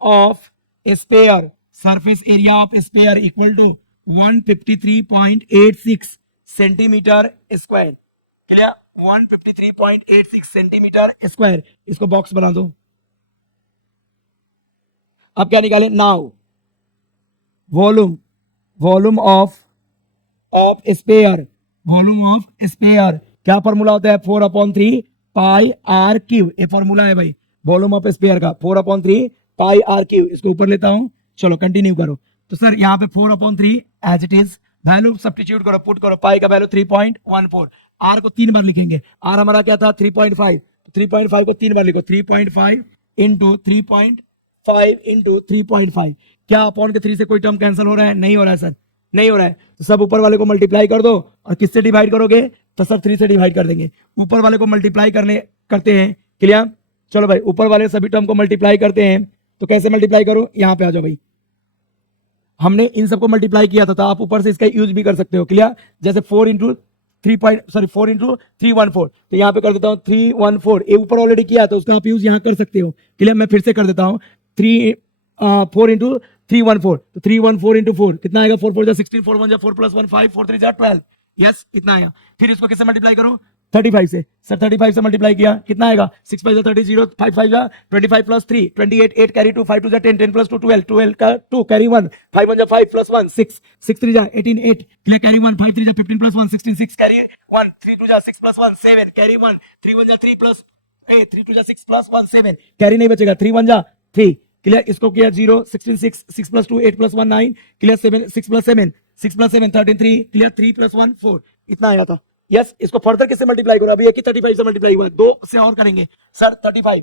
of sphere, surface area of sphere equal to 153.86 centimetre square, clear, 153.86 centimetre square. इसको बॉक्स बना दो। अब क्या निकाले, नाउ वॉल्यूम ऑफ स्पेयर, क्या फॉर्मूला होता है, 4/3 पाई आर क्यूब, ये फॉर्मूला है भाई वॉल्यूम ऑफ स्फीयर का, 4/3 पाई आर क्यूब। इसको ऊपर लेता हूं, चलो कंटिन्यू करो। तो सर यहाँ पे 4/3 as it is, value substitute करो, पुट करो, पाई का वैल्यू 3.14, आर को 3 बार लिखेंगे, आर हमारा क्या था 3.5, तो 3.5 को 3 बार लिखो, 3.5 इंटू 3.5 इंटू 3.5, क्या अपॉन के 3 से कोई टर्म कैंसिल हो रहा है? नहीं हो रहा है सर, नहीं हो रहा है, तो सब ऊपर वाले को मल्टीप्लाई कर दो, और किससे डिवाइड करोगे, तो सब 3 से डिवाइड कर देंगे, ऊपर वाले को मल्टीप्लाई करते हैं, क्लियर। चलो भाई ऊपर वाले सभी टर्म को मल्टीप्लाई करते हैं, तो कैसे मल्टीप्लाई करो, यहाँ पे आ जाओ भाई, हमने इन सबको मल्टीप्लाई किया था, तो आप ऊपर से इसका यूज भी कर सकते हो, क्लियर। जैसे 4 इंटू 314, तो यहाँ पे कर देता हूँ 314, ये ऊपर ऑलरेडी किया था, उसका आप यूज यहाँ कर सकते हो, क्लियर। मैं फिर से कर देता हूँ 4 इंटू 314, तो 314 इंटू 4 कितना आएगा, 4 4 जा 16, 4 1 जा 4 प्लस 1 5, 4 3 जा 12, यस कितना आया। फिर इसको किससे मल्टीप्लाई करो, 35 से, सर 35 से मल्टीप्लाई किया कितना आएगा, 6 5 जा 30, 0 5 5 जा 25 प्लस 3 28, 8 कैरी 2, 5 2 जा 10, 10 प्लस 2 12, 12 का 2 कैरी 1, 5 1 जा 5 प्लस 1 6, 6 3 जा 18 8, क्लियर, कैरी 1, 5 3 जा 15 प्लस 1 16, 6 कैरी 1, 3 2 जा 6 प्लस 1 7, कैरी 1, 3 1 जा 3 प्लस 3 2 जा 6 प्लस 1 7, कैरी नहीं बचेगा, 3 1 जा 3, क्लियर। इसको किया 0 16 6, 6 plus 2 8 plus 1 9, clear, 7 6 plus 7 13 3, clear, 3 plus 1 4, इतना आया था, यस। इसको फर्दर किससे मल्टीप्लाई करो, अभी एक ही 35 से मल्टीप्लाई हुआ, 2 से और करेंगे सर, 35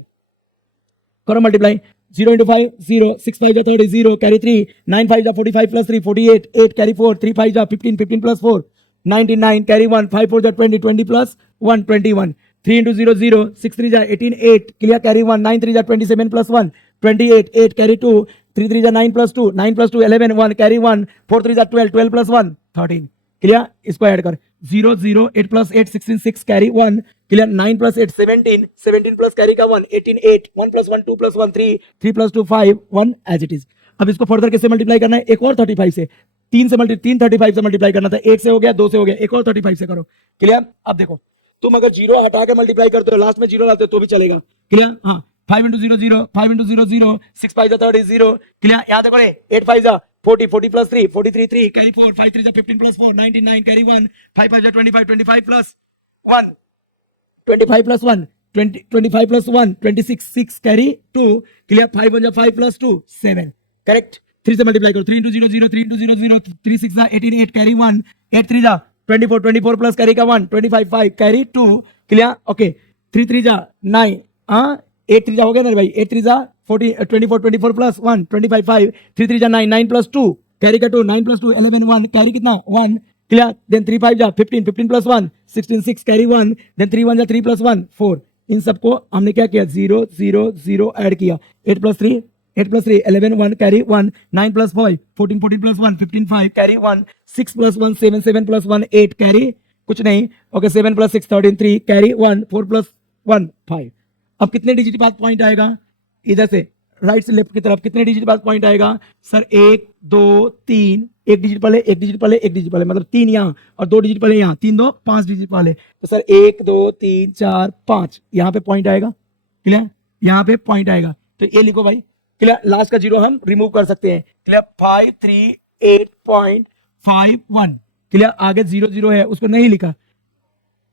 करो मल्टीप्लाई, 0 इंटू 5 0, 6 5 जा 30, 0 कैरी 3, 9 5 जा 45 प्लस 3 48, 8 कैरी 4, 3 5 जा 15, 15 प्लस 4 19, 9 कैरी 1, 5 4 जा 20, 20 प्लस 1 21, 3 इंटू 0 0, 6 3 जा 18 8, क्लियर, कैरी 1, 9 3 जा 27 प्लस 1 28, 8 कैरी 2, 3 3 जा 9 प्लस 2 9 प्लस 2 11, 1 कैरी 1, 4 3 जा 12 12 प्लस 1 13, क्लियर। इसको ऐड कर, 0 0 8 plus 8 16 6 carry 1, clear, 9 plus 8 17 17 plus carry का 1 18 8 1 plus 1 2 plus 1 3 3 plus 2 5 1 as it is. अब इसको फर्दर किससे मल्टीप्लाई करना है, एक और 35 से, 3 35 से मल्टीप्लाई करना था, 1 से हो गया 2 से हो गया, एक और 35 से करो, क्लियर। अब देखो तुम अगर 0 हटा के मल्टीप्लाई करते हो, लास्ट में 0 लाते हो तो भी चलेगा, क्लियर। हाँ 5 इंटू 0 0, 5 इंटू 0 0, 6 5 जा 30 0, क्लियर। यहाँ देखो रे 8 5 जा 40, 40 प्लस 3 43 3 कैरी 4, 5 3 जा 15 प्लस 4 19 9 कैरी 1, 5 5 जा 25 25 plus 1 25 plus 1 20 25 plus 1 26 6 carry 2, clear, 5 1 जा 5 प्लस 2 7, करेक्ट। 3 से मल्टीप्लाई करो, 3 इंटू 0 0, 3 इंटू 0 0, 3 6 जा 18 8 कैरी 1, 8 3 जा 24 24 प्लस कैरी का 1 25 5 कैरी 2, क्लियर, ओके। 3 3 जा 9, हाँ 8 3 जा हो गया ना भाई, 8 3 जा 40 24 24 प्लस 1 25 5, 3 3 जा 9 9 प्लस 2 कैरी का 2 9 प्लस 2 11 1 कैरी कितना 1, क्लियर। देन 3 5 जा 15 15 प्लस 1 16 6 कैरी 1, देन 3 1 जा 3 प्लस 1 4, इन सबको हमने क्या किया 0 0 0 ऐड किया, 8 plus 3 8 plus 3 11 1 carry 1 9 plus 5 14 14 plus 1 15 5 carry 1 6 plus 1 7 7 plus 1 8 carry कुछ नहीं ओके 7 plus 6 13 3 carry 1 4 plus 1 5 अब कितने डिजिट बाद पॉइंट आएगा इधर से राइट से लेफ्ट की तरफ कितने डिजिट बाद पॉइंट आएगा सर 1 2 3 एक डिजिट पहले एक डिजिट पहले एक डिजिट पहले मतलब 3 यहाँ और 2 डिजिट पहले यहाँ 3 2 5 डिजिट पहले तो सर 1 2 3 4 5 यहाँ पे पॉइंट आएगा क्लियर यहाँ पे पॉइंट आएगा तो ये लिखो भाई क्लियर लास्ट का जीरो हम रिमूव कर सकते हैं क्लियर 538.51 क्लियर आगे 0 0 है उसको नहीं लिखा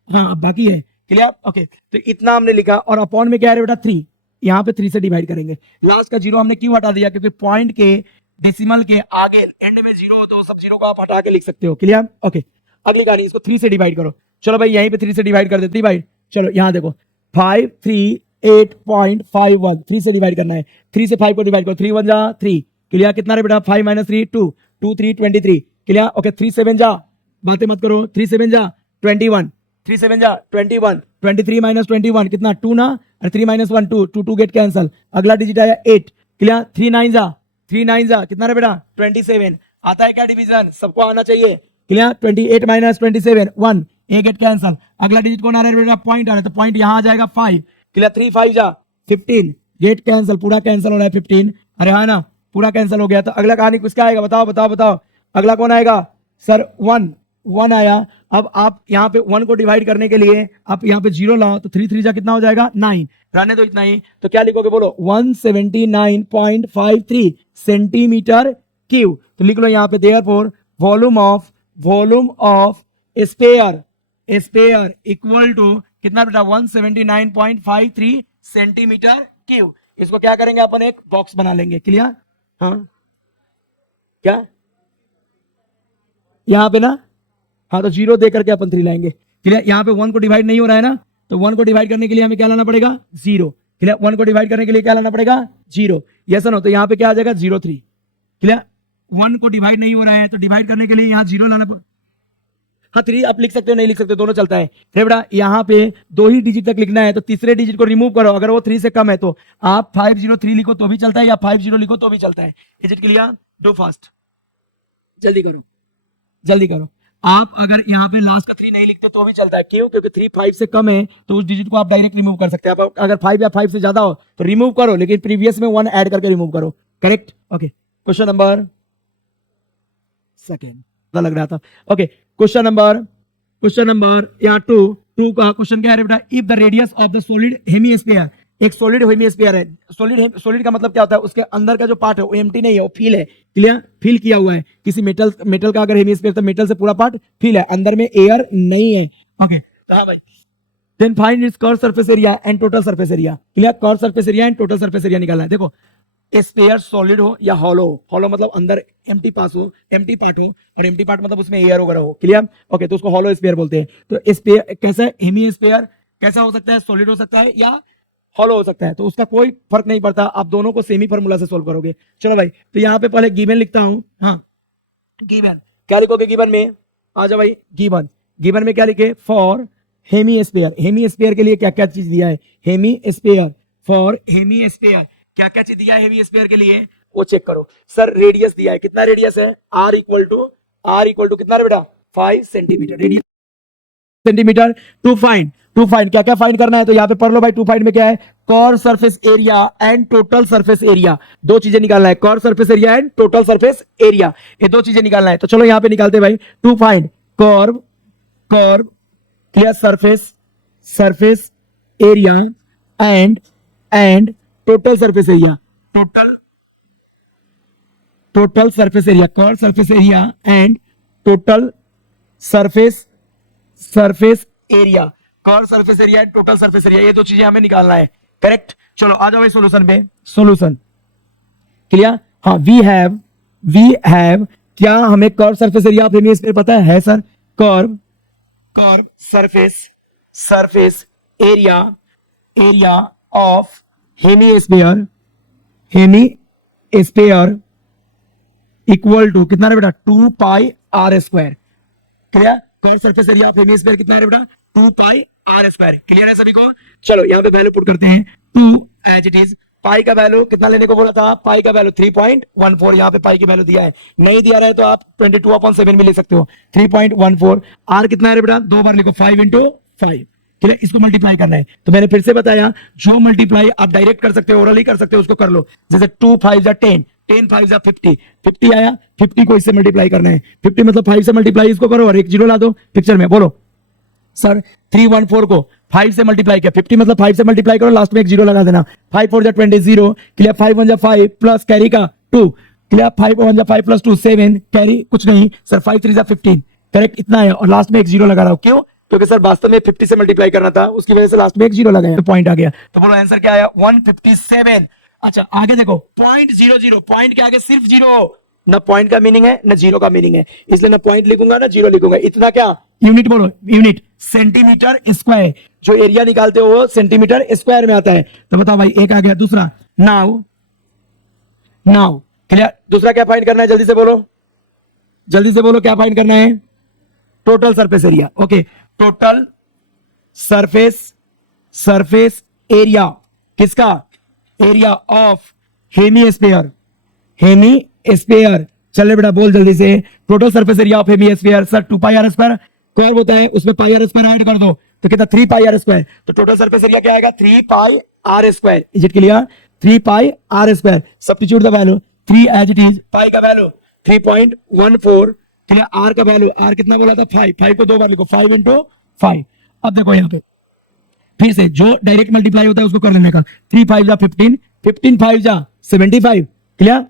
हाँ अब बाकी है क्लियर ओके तो इतना हमने लिखा और अपॉन में क्या है बेटा 3 यहाँ पे 3 से डिवाइड करेंगे लास्ट का जीरो हमने क्यों हटा दिया क्योंकि पॉइंट के डेसिमल के आगे एंड में जीरो हो तो सब जीरो को आप हटा के लिख सकते हो क्लियर ओके अगली कहानी इसको 3 से डिवाइड करो चलो भाई यहीं पे 3 से डिवाइड कर देते डिवाइड चलो यहाँ देखो 538.51 3 से डिवाइड करना है 3 से 5 को डिवाइड करो 3 1 जा 3 क्लियर कितना रे बेटा 5 - 3 2 2 3 23 क्लियर ओके 3 7 जा बातें मत करो 3 7 जा 21 3 7 जा 21 23 - 21 कितना 2 ना और 3 - 1 2 2 2 गेट कैंसल अगला डिजिट आया 8 क्लियर 3 9 जा कितना रे बेटा 27 आता है क्या डिवीजन सबको आना चाहिए क्लियर 28 - 27 1 ए गेट कैंसल अगला डिजिट कौन आ रहा है बेटा पॉइंट आ रहा है तो पॉइंट यहाँ आ जाएगा 5 क्लियर 3 5 जा 15 गेट कैंसल पूरा कैंसल हो रहा है 15 अरे हाँ ना पूरा कैंसल हो गया तो अगला कहानी किसका आएगा बताओ अगला कौन आएगा सर 1 आया अब आप यहाँ पे 1 को डिवाइड करने के लिए आप यहाँ पे 0 लाओ तो 3 3 जा कितना हो जाएगा 9 रहने दो इतना ही तो क्या लिखोगे बोलो 179.53 सेंटीमीटर क्यूब तो लिख लो यहाँ पे therefore volume of sphere equal to कितना बेटा 179.53 सेंटीमीटर क्यूब इसको क्या करेंगे अपन एक बॉक्स बना लेंगे क्लियर हाँ क्या यहाँ पे ना हाँ तो 0 दे करके अपन 3 लाएंगे क्लियर यहाँ पे 1 को डिवाइड नहीं हो रहा है ना तो 1 को डिवाइड करने के लिए हमें क्या लाना पड़ेगा 0 क्लियर 1 को डिवाइड करने के लिए क्या लाना पड़ेगा 0 यस नो तो यहाँ पे क्या आ जाएगा 0 3 क्लियर 1 को डिवाइड नहीं हो रहा है तो डिवाइड करने के लिए यहाँ 0 लाना पड़ेगा हाँ 3 आप लिख सकते हो नहीं लिख सकते दोनों चलता है बेटा यहाँ पे 2 ही डिजिट तक लिखना है तो तीसरे डिजिट को रिमूव करो अगर वो 3 से कम है तो आप 503 लिखो तो भी चलता है या 50 लिखो तो भी चलता है is it clear do fast जल्दी करो आप अगर यहाँ पे लास्ट का 3 नहीं लिखते तो भी चलता है क्यों क्योंकि 3 5 से कम है तो उस डिजिट को आप डायरेक्ट रिमूव कर सकते हैं आप अगर 5 या 5 से ज्यादा हो तो रिमूव करो लेकिन प्रीवियस में 1 ऐड करके रिमूव करो correct okay question number second लग रहा था ओके क्वेश्चन नंबर यहाँ 2 का क्वेश्चन क्या है बेटा if the radius of the solid hemisphere एक सॉलिड हेमिस्फीयर है सॉलिड का मतलब क्या होता है उसके अंदर का जो पार्ट है वो एम्प्टी नहीं है वो फिल है क्लियर फिल किया हुआ है किसी मेटल का अगर हेमिस्फीयर तो मेटल से पूरा पार्ट फिल है अंदर में एयर नहीं है ओके तो हाँ भाई then find its curve surface area and total surface area clear curve surface area and total surface area निकालना है देखो स्फीयर सॉलिड हो या हॉलो मतलब अंदर एम्प्टी पार्ट हो और एम्प्टी पार्ट मतलब उसमें एयर वगैरह हो क्लियर ओके तो उसको हॉलो स्फीयर बोलते हैं तो स्फीयर कैसा हेमिस्फीयर कैसा हो सकता है सॉलिड हो सकता है या हॉलो हो सकता है तो उसका कोई फर्क नहीं पड़ता आप दोनों को सेमी फार्मूला से सोल्व करोगे चलो भाई तो यहाँ पे पहले गिवन लिखता हूं हाँ गिवन क्या लिखोगे गिवन में आ जाओ भाई गिवन में क्या लिखे फॉर हेमिस्फीयर के लिए क्या क्या चीज दिया है हेमिस्फीयर क्या क्या चीज दिया है हेमिस्फीयर के लिए वो चेक करो सर रेडियस दिया है कितना रेडियस है r इक्वल टू कितना रे बेटा 5 centimetre radius centimetre to find क्या क्या फाइंड करना है तो यहाँ पे पढ़ लो भाई टू फाइंड में क्या है curve surface area and total surface area दो चीजें निकालना है curve surface area and total surface area ये दो चीजें निकालना है तो चलो यहाँ पे निकालते भाई to find curve clear surface area and total surface area total surface area curve surface area and total surface area curve surface area and total surface area ये दो चीजें हमें निकालना है करेक्ट चलो आ जाओ भाई सॉल्यूशन पे सॉल्यूशन क्लियर हाँ वी हैव क्या हमें curve surface area of hemisphere पता है sir curve surface area of hemisphere equal to कितना है बेटा 2 pi r square clear curve surface area of hemisphere कितना है बेटा 2 पाई r स्क्वायर क्लियर है सभी को चलो यहाँ पे वैल्यू पुट करते हैं 2 एज इट इज पाई का वैल्यू कितना लेने को बोला था, पाई का वैल्यू 3.14, यहाँ पे पाई की वैल्यू दिया है, नहीं दिया रहे तो आप 22/7 भी ले सकते हो, 3.14। आर कितना है बेटा, 2 बार लिखो, 5 × 5, ठीक है, इसको मल्टीप्लाई करना है। तो मैंने फिर से बताया, जो मल्टीप्लाई आप डायरेक्ट कर सकते हो, ओरली कर सकते हो, उसको कर लो। जैसे 2 5 10, 10 5 50, 50 आया, 50 को इससे मल्टीप्लाई करना है, 50 मतलब 5 से मल्टीप्लाई इसको करो और एक जीरो ला दो पिक्चर में। बोलो सर 314 को 5 से मल्टीप्लाई किया, 50 मतलब 5 से मल्टीप्लाई करो, लास्ट में एक जीरो लगा देना। 5 4 20 0, क्लियर, 5 1 5 प्लस कैरी का 2, क्लियर, 5 1 5 प्लस 2 7, कैरी कुछ नहीं सर, 5 3 15, करेक्ट, इतना है, और लास्ट में एक जीरो लगा रहा हूं, क्यों, क्योंकि सर वास्तव में 50 से मल्टीप्लाई करना था, उसकी वजह से लास्ट में एक जीरो लगाया, तो पॉइंट आ गया। तो बोलो आंसर क्या आया, 157। अच्छा आगे देखो, पॉइंट 00, पॉइंट के आगे सिर्फ जीरो, ना पॉइंट का मीनिंग है ना जीरो का मीनिंग है, इसलिए ना पॉइंट लिखूंगा ना जीरो लिखूंगा। इतना क्या यूनिट, बोलो यूनिट, सेंटीमीटर स्क्वायर, जो एरिया निकालते हो वो सेंटीमीटर स्क्वायर में आता है। तो बताओ भाई, एक आ गया। दूसरा नाउ, नाउ क्लियर, दूसरा क्या फाइंड करना है, जल्दी से बोलो, जल्दी से बोलो, क्या फाइंड करना है, total surface area. Okay, total surface area किसका, एरिया ऑफ हेमीस्फीयर, हेमीस्फीयर, चले बेटा बोल जल्दी से, total surface area of hemisphere, sir 2 pi are square curve होता है, उसमें पाई आर स्क्वायर ऐड कर दो तो कितना 3 पाई आर स्क्वायर, तो टोटल सरफेस एरिया क्या आएगा, 3 pi are square. Is it clear, 3 pi are square, substitute the value 3 as it is, pi का वैल्यू 3.14, क्लियर, आर का वैल्यू, आर कितना बोला था 5, 5 को 2 बार लिखो, 5 × 5। अब देखो यहाँ पे फिर से जो डायरेक्ट मल्टीप्लाई होता है उसको कर लेने का, 3 5 जा 15, 15 5 जा 75, क्लियर,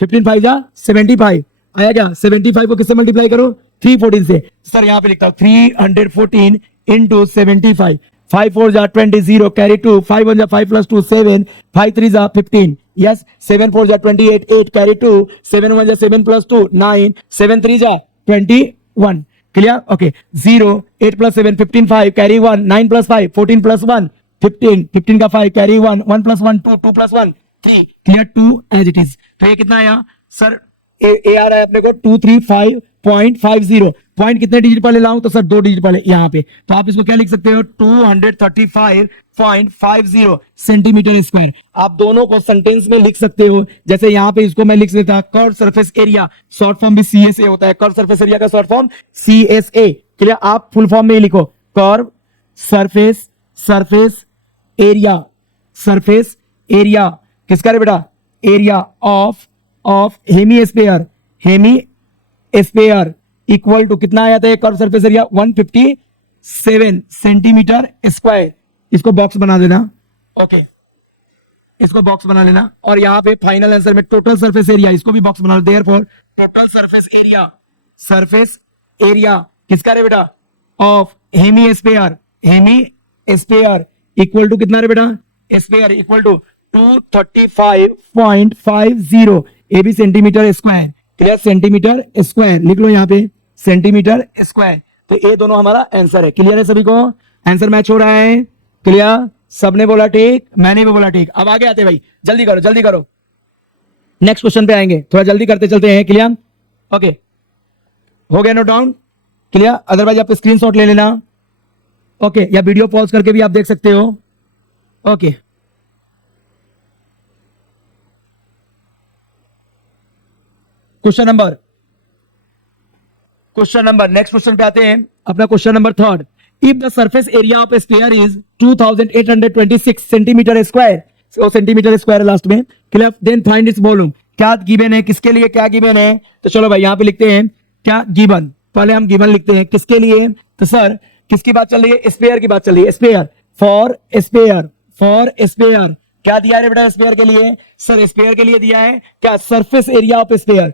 15 5 जा 75 आएगा, 75 को किससे मल्टीप्लाई करो, 314 से। सर यहाँ पे लिखता हूँ 314 इंटू 75, 5 4 जा 20 0, कैरी 2, 5 1 जा 5 प्लस 2 7, 5 3 जा 15, यस, 7 4 जा 28 8, कैरी 2, 7 1 जा 7 प्लस 2 9, 7 3 जा 21, clear, okay, 0 8 plus 7 15 5, carry 1, 9 plus 5 14 plus 1 15, 15 का 5, carry 1, 1 plus 1 2, 2 plus 1 3, clear, 2 as it is. तो ये कितना आया सर, ए आ रहा है अपने को 235.50, पॉइंट कितने डिजिट पहले लाऊं, तो सर 2 डिजिट पहले यहाँ पे, तो आप इसको क्या लिख सकते हो, 235.50 सेंटीमीटर स्क्वायर। आप दोनों को सेंटेंस में लिख सकते हो, जैसे यहाँ पे इसको मैं लिख देता curve surface area, short form भी CSA होता है, कर्व सरफेस एरिया का शॉर्ट फॉर्म CSA, क्लियर, आप फुल फॉर्म में ही लिखो, कर्व सरफेस एरिया किसका रे बेटा, area of hemisphere equal to कितना आया था, curve surface area 157 centimetre square. इसको बॉक्स बना देना, ओके, इसको बॉक्स बना लेना, और यहाँ पे फाइनल आंसर में टोटल सरफेस एरिया, इसको भी बॉक्स बना लो, देयरफॉर टोटल सरफेस एरिया किसका रे बेटा, ऑफ हेमीस्फीयर इक्वल टू कितना रे बेटा, स्फीयर इक्वल टू 235.50, ये भी centimetre square, clear, centimetre square लिख लो यहाँ पे, सेंटीमीटर स्क्वायर। तो ये दोनों हमारा आंसर है, क्लियर है सभी को, आंसर मैच हो रहा है, क्लियर, सबने बोला ठीक, मैंने भी बोला ठीक। अब आगे आते भाई, जल्दी करो, नेक्स्ट क्वेश्चन पे आएंगे, थोड़ा जल्दी करते चलते हैं, क्लियर, ओके, हो गया नोट डाउन, क्लियर, अदरवाइज आप स्क्रीनशॉट ले लेना, ओके, या वीडियो पॉज करके भी आप देख सकते हो, okay. Question number next question पे आते हैं, अपना question number 3rd, if the surface area of sphere is 2826 centimetre square, centimetre square last में, clear, then find its volume. क्या गिवन है, किसके लिए क्या गिवन है, तो चलो भाई यहाँ पे लिखते हैं क्या गिवन, पहले हम गिवन लिखते हैं, किसके लिए, तो सर किसकी बात चल रही है, स्फीयर की बात चल रही है, स्फीयर, फॉर स्फीयर क्या दिया है बेटा, स्फीयर के लिए, सर स्फीयर के लिए दिया है क्या, surface area of sphere,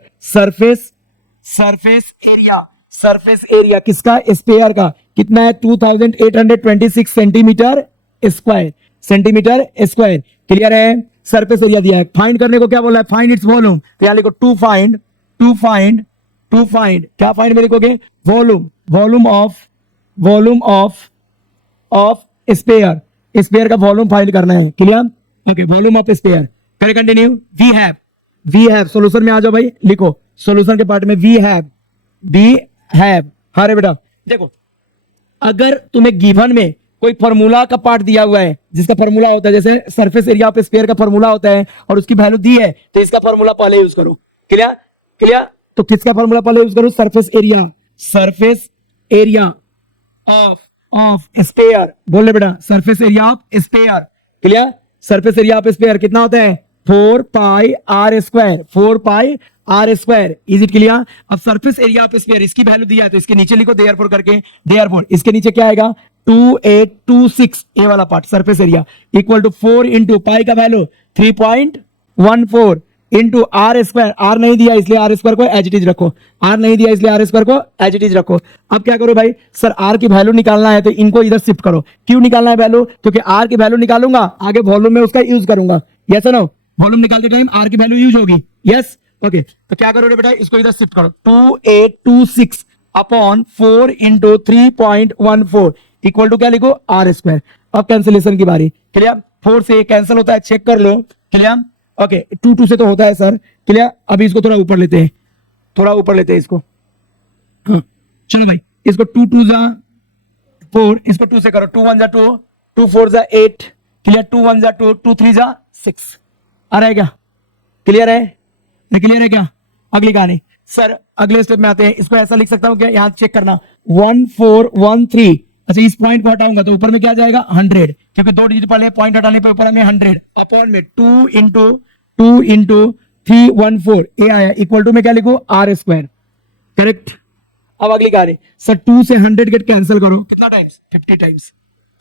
surface area किसका, स्फीयर का, कितना है 2826 सेंटीमीटर स्क्वायर, क्लियर है, सरफेस एरिया दिया है। फाइंड करने को क्या बोला है, फाइंड इट्स वॉल्यूम, तो यहां लिखो टू फाइंड क्या फाइंड में लिखोगे, वॉल्यूम ऑफ स्फीयर का वॉल्यूम फाइंड करना है, clear, okay, volume of sphere, करें कंटिन्यू, वी हैव, सॉल्यूशन में आ जाओ भाई, लिखो सॉल्यूशन के पार्ट में वी हैव, हाँ रे बेटा, देखो अगर तुम्हें गिवन में कोई फॉर्मूला का पार्ट दिया हुआ है जिसका फॉर्मूला होता है, जैसे सरफेस एरिया ऑफ स्फीयर का फॉर्मूला होता है और उसकी वैल्यू दी है, तो इसका फॉर्मूला पहले यूज करो। Clear clear. तो किसका फॉर्मूला पहले यूज करो? Surface area of sphere. बोल ले बेटा, surface area of sphere. Clear. Surface area of sphere कितना होता है? 4 pi are square, 4 pi are square. Is it clear? अब सरफेस एरिया ऑफ स्फीयर इसकी वैल्यू दिया है तो इसके नीचे लिखो देयरफॉर करके, देयरफॉर इसके नीचे क्या आएगा? 2826 ए वाला part surface area equal to 4 into pi का value 3.14 into r square. R नहीं दिया इसलिए आर स्क्वायर को एज इट इज रखो, आर नहीं दिया इसलिए आर स्क्वायर को एज इट इज रखो। अब क्या करो भाई, सर आर की वैल्यू निकालना है तो इनको इधर शिफ्ट करो। क्यों निकालना है वैल्यू? क्योंकि आर की वैल्यू निकालूंगा आगे वॉल्यूम में उसका यूज करूंगा। यस नो, वॉल्यूम निकालते टाइम आर की वैल्यू यूज होगी। यस ओके, तो क्या करोगे बेटा, इसको इधर शिफ्ट करो। 2826 अपॉन 4 इंटू 3.14 इक्वल टू क्या लिखो? R square. अब कैंसिलेशन की बारी। क्लियर। 4 से कैंसिल होता है, चेक कर लो। क्लियर। ओके, 2 से तो होता है सर। क्लियर। अभी इसको थोड़ा ऊपर लेते हैं, थोड़ा ऊपर लेते हैं इसको। हाँ चलो भाई, इसको 2 जा 4, इसको 2 से करो। 2 1 जा 2, 2 4 जा 8। क्लियर। 2 1 जा 2, 2 3 जा 6। आ रहा है क्या? क्लियर है? क्लियर है क्या? अगली कहानी सर, अगले स्टेप में आते हैं। इसको ऐसा लिख सकता हूं क्या? यहां चेक करना 1413। अच्छा, इस पॉइंट को हटाऊंगा तो ऊपर में क्या जाएगा? 100, क्योंकि 2 डिजिट पहले पॉइंट हटाने पे ऊपर में 100 अपॉन में 2 इंटू 314 ए आया इक्वल टू में क्या लिखो? R square. करेक्ट। अब अगली कहानी सर, 2 से 100 गेट कैंसिल करो। कितना टाइम्स? 50 टाइम्स।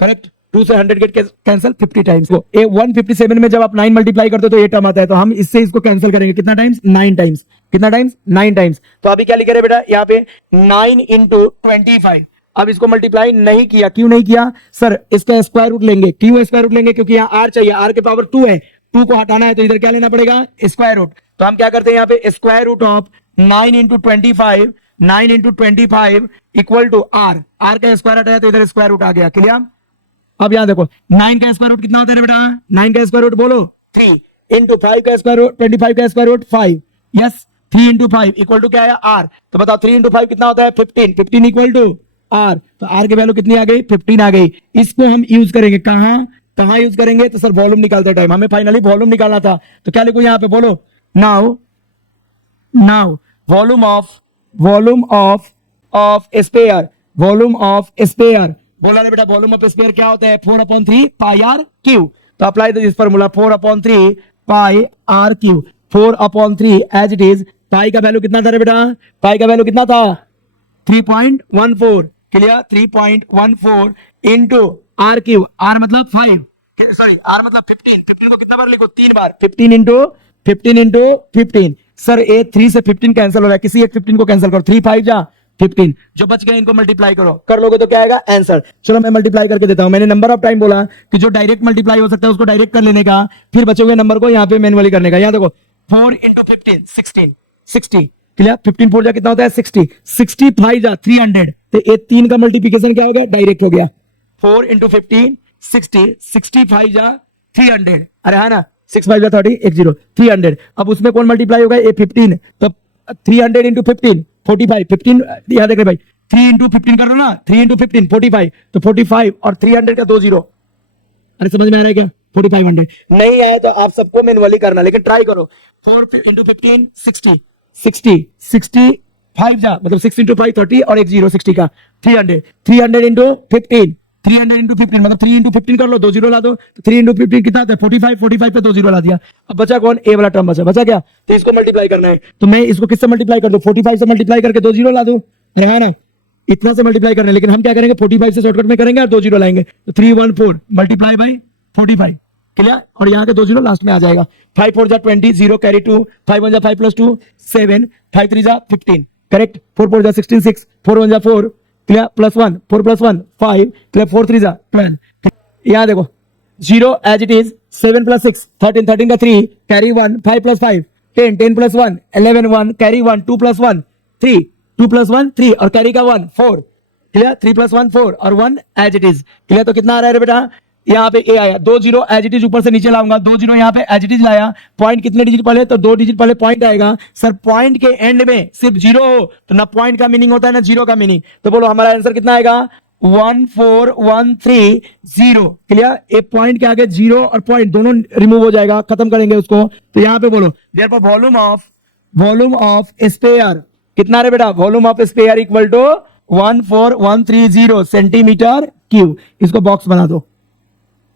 करेक्ट। 2 से 100 गेट कैंसिल 50 टाइम्स। तो 157 में जब आप 9 मल्टीप्लाई करते हो तो 8 टर्म आता है, तो हम इससे इसको कैंसिल करेंगे। कितना टाइम्स? 9 टाइम्स। कितना टाइम्स? 9 टाइम्स। तो अभी क्या लिख रहे बेटा यहाँ पे? 9 इंटू 25। अब इसको मल्टीप्लाई नहीं किया। क्यों नहीं किया सर? इसका स्क्वायर रूट लेंगे। क्यों स्क्वायर रूट लेंगे? क्योंकि यहाँ आर चाहिए, आर के पावर 2 है, 2 को हटाना है तो इधर क्या लेना पड़ेगा? Square root. तो हम क्या करते हैं यहाँ पे? Square root of 9 into 25, 9 into 25 equal to r. R का स्क्वायर हटाया तो इधर स्क्वायर रूट आ गया। क्लियर। अब यहां देखो 9 का स्क्वायर रूट कितना होता है बेटा? 9 का स्क्वायर रूट बोलो 3 इंटू 5 का स्क्वायर रूट 25 का square root 5। Yes, 3 into 5 equal to क्या आया? आर। तो बताओ 3 इंटू 5 कितना होता है? 15। 15 इक्वल टू आर। तो आर की वैल्यू कितनी आ गई? 15 आ गई। इसको हम यूज करेंगे कहां यूज करेंगे? तो सर वॉल्यूम निकालते टाइम हमें फाइनली वॉल्यूम निकालना था, तो क्या लिखो यहां पे? बोलो now volume of sphere. Volume of sphere बोला ना बेटा, वॉल्यूम ऑफ स्फीयर क्या होता है? 4/3 पाई आर क्यू। तो apply this formula 4/3 pi are cube. 4/3 as it is. Pi का वैल्यू कितना था रे बेटा? पाई का वैल्यू कितना था? 3.14। Clear. 3.14 into r cube. R मतलब 5, सॉरी आर मतलब 15। 15 को कितना बार लिखो? 3 बार। 15 इंटू 15। सर ए 3 से 15 कैंसिल हो रहा है, किसी एक 15 को कैंसिल करो। 3 5 जा 15, जो बच गए इनको मल्टीप्लाई करो। कर लोगे तो क्या आएगा? आंसर। चलो मैं मल्टीप्लाई करके देता हूं। मैंने नंबर ऑफ टाइम बोला कि जो डायरेक्ट मल्टीप्लाई हो सकता है उसको डायरेक्ट कर लेने का, फिर बचे हुए नंबर को यहाँ पे मैनुअली करने का। यहाँ देखो 4 इंटू 15 60। क्लियर। 15 4 जा कितना होता है? 60। 65 जा 300। तो ये 3 का मल्टीप्लीकेशन क्या हो गया? डायरेक्ट हो गया। 4 इंटू 15 60, 65 जा 300। अरे है ना, 6 5 जा 30, 10 300। अब उसमें कौन मल्टीप्लाई होगा? ये 15। तो 300 इंटू 15 45। 15 याद रखे भाई, 3 इंटू 15 कर लो ना, 3 इंटू 15 45। तो 45 और 300 का 2 0। अरे समझ में आ रहा है क्या? 4500। नहीं आए तो आप सबको मैनुअली करना, लेकिन ट्राई करो। 4 इंटू 15 65 जा मतलब 6 इंटू 5 30 और 1 0 60 का 300। 300 इंटू 15 मतलब 3 इंटू 15 कर लो, 2 0 ला दो। तो 3 इंटू 15 कितना आता है? 45 पे 2 0 ला दिया। अब बचा कौन? ए वाला टर्म बचा क्या? तो इसको मल्टीप्लाई करना है। तो मैं इसको किससे मल्टीप्लाई कर दूं? 45 से मल्टीप्लाई करके 2 0 ला दूं। अरे हाँ ना, इतना से मल्टीप्लाई करना है, लेकिन हम क्या करेंगे? 45 से शॉर्टकट में करेंगे और 2 0 लाएंगे। तो 314 मल्टीप्लाई बाई 45। क्लियर। और यहाँ के 2 0 लास्ट में आ जाएगा। 5 4 जा 20, 0 कैरी 2, 5 1 जा 5 + 2 7, 5 3 जा 15। करेक्ट। 4 4 जा 16 6, 4 1 जा 4, क्लियर, +1 4 + 1 5, क्लियर, 4 3 जा 12। यहाँ देखो 0 एज इट इज, 7 + 6 13, 13 का 3 कैरी 1, 5 + 5 10, 10 + 1 11, 1 कैरी 1, 2 + 1 3, 2 + 1 3 और कैरी का 1 4। क्लियर। 3 + 1 4 और 1 एज इट इज। क्लियर। तो कितना आ रहा है बेटा? यहाँ पे ए आया। 2 0 एज इट इज ऊपर से नीचे लाऊंगा। 2 0 यहाँ पे एज इट इज लाया। पॉइंट कितने डिजिट पहले? तो 2 डिजिट पहले पॉइंट आएगा। सर पॉइंट के एंड में सिर्फ 0 हो तो ना पॉइंट का मीनिंग होता है ना 0 का मीनिंग। तो बोलो हमारा आंसर कितना आएगा? 1413 क्लियर। एक पॉइंट के आगे जीरो और पॉइंट दोनों रिमूव हो जाएगा, खत्म करेंगे उसको। तो यहां पे बोलो देयरफॉर वॉल्यूम ऑफ स्पेयर कितना रे बेटा, volume of sphere equal to 14130 centimetre cube. इसको बॉक्स बना दो,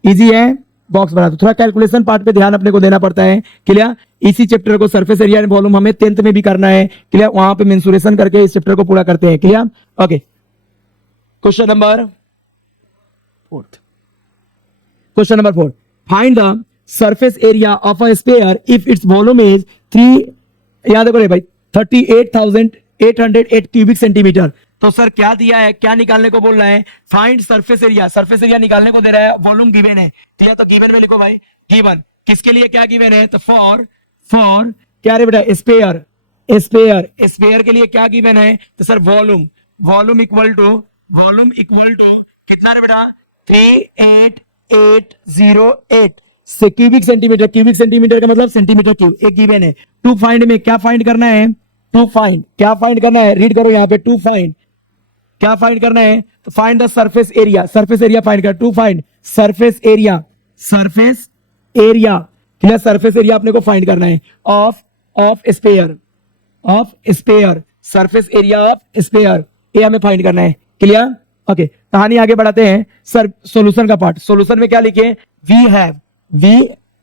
इजी है, बॉक्स बना दो। थोड़ा कैलकुलेशन पार्ट पे ध्यान अपने को देना पड़ता है, क्लियर। इसी चैप्टर को सरफेस एरिया एंड वॉल्यूम हमें 10th में भी करना है, क्लियर। वहां पे मेंसुरेशन करके इस चैप्टर को पूरा करते हैं, clear. Okay, question number 4 find the surface area of a sphere if its volume is 3, याद देखो रे भाई 38,808 क्यूबिक सेंटीमीटर। तो सर क्या दिया है, क्या निकालने को बोल रहा है, find surface area. Surface area निकालने को दे रहा है, वॉल्यूम गिवन है, ठीक है। तो गिवन में लिखो भाई, गिवन किसके लिए क्या गिवन है, तो फॉर क्या रे बेटा, स्पेयर के लिए क्या गिवन है, तो सर वॉल्यूम इक्वल टू कितना रे बेटा 38,808 से क्यूबिक सेंटीमीटर का मतलब सेंटीमीटर क्यूब, एक गिवन है। टू फाइंड में क्या फाइंड करना है, रीड करो यहाँ पे, टू फाइंड क्या फाइंड करना है, तो find the surface area find कर, to find surface area clear. Surface area अपने को फाइंड करना है of sphere surface area of sphere, ये हमें फाइंड करना है, क्लियर। ओके, कहानी आगे बढ़ाते हैं। सर सॉल्यूशन का पार्ट, सॉल्यूशन में क्या लिखे, वी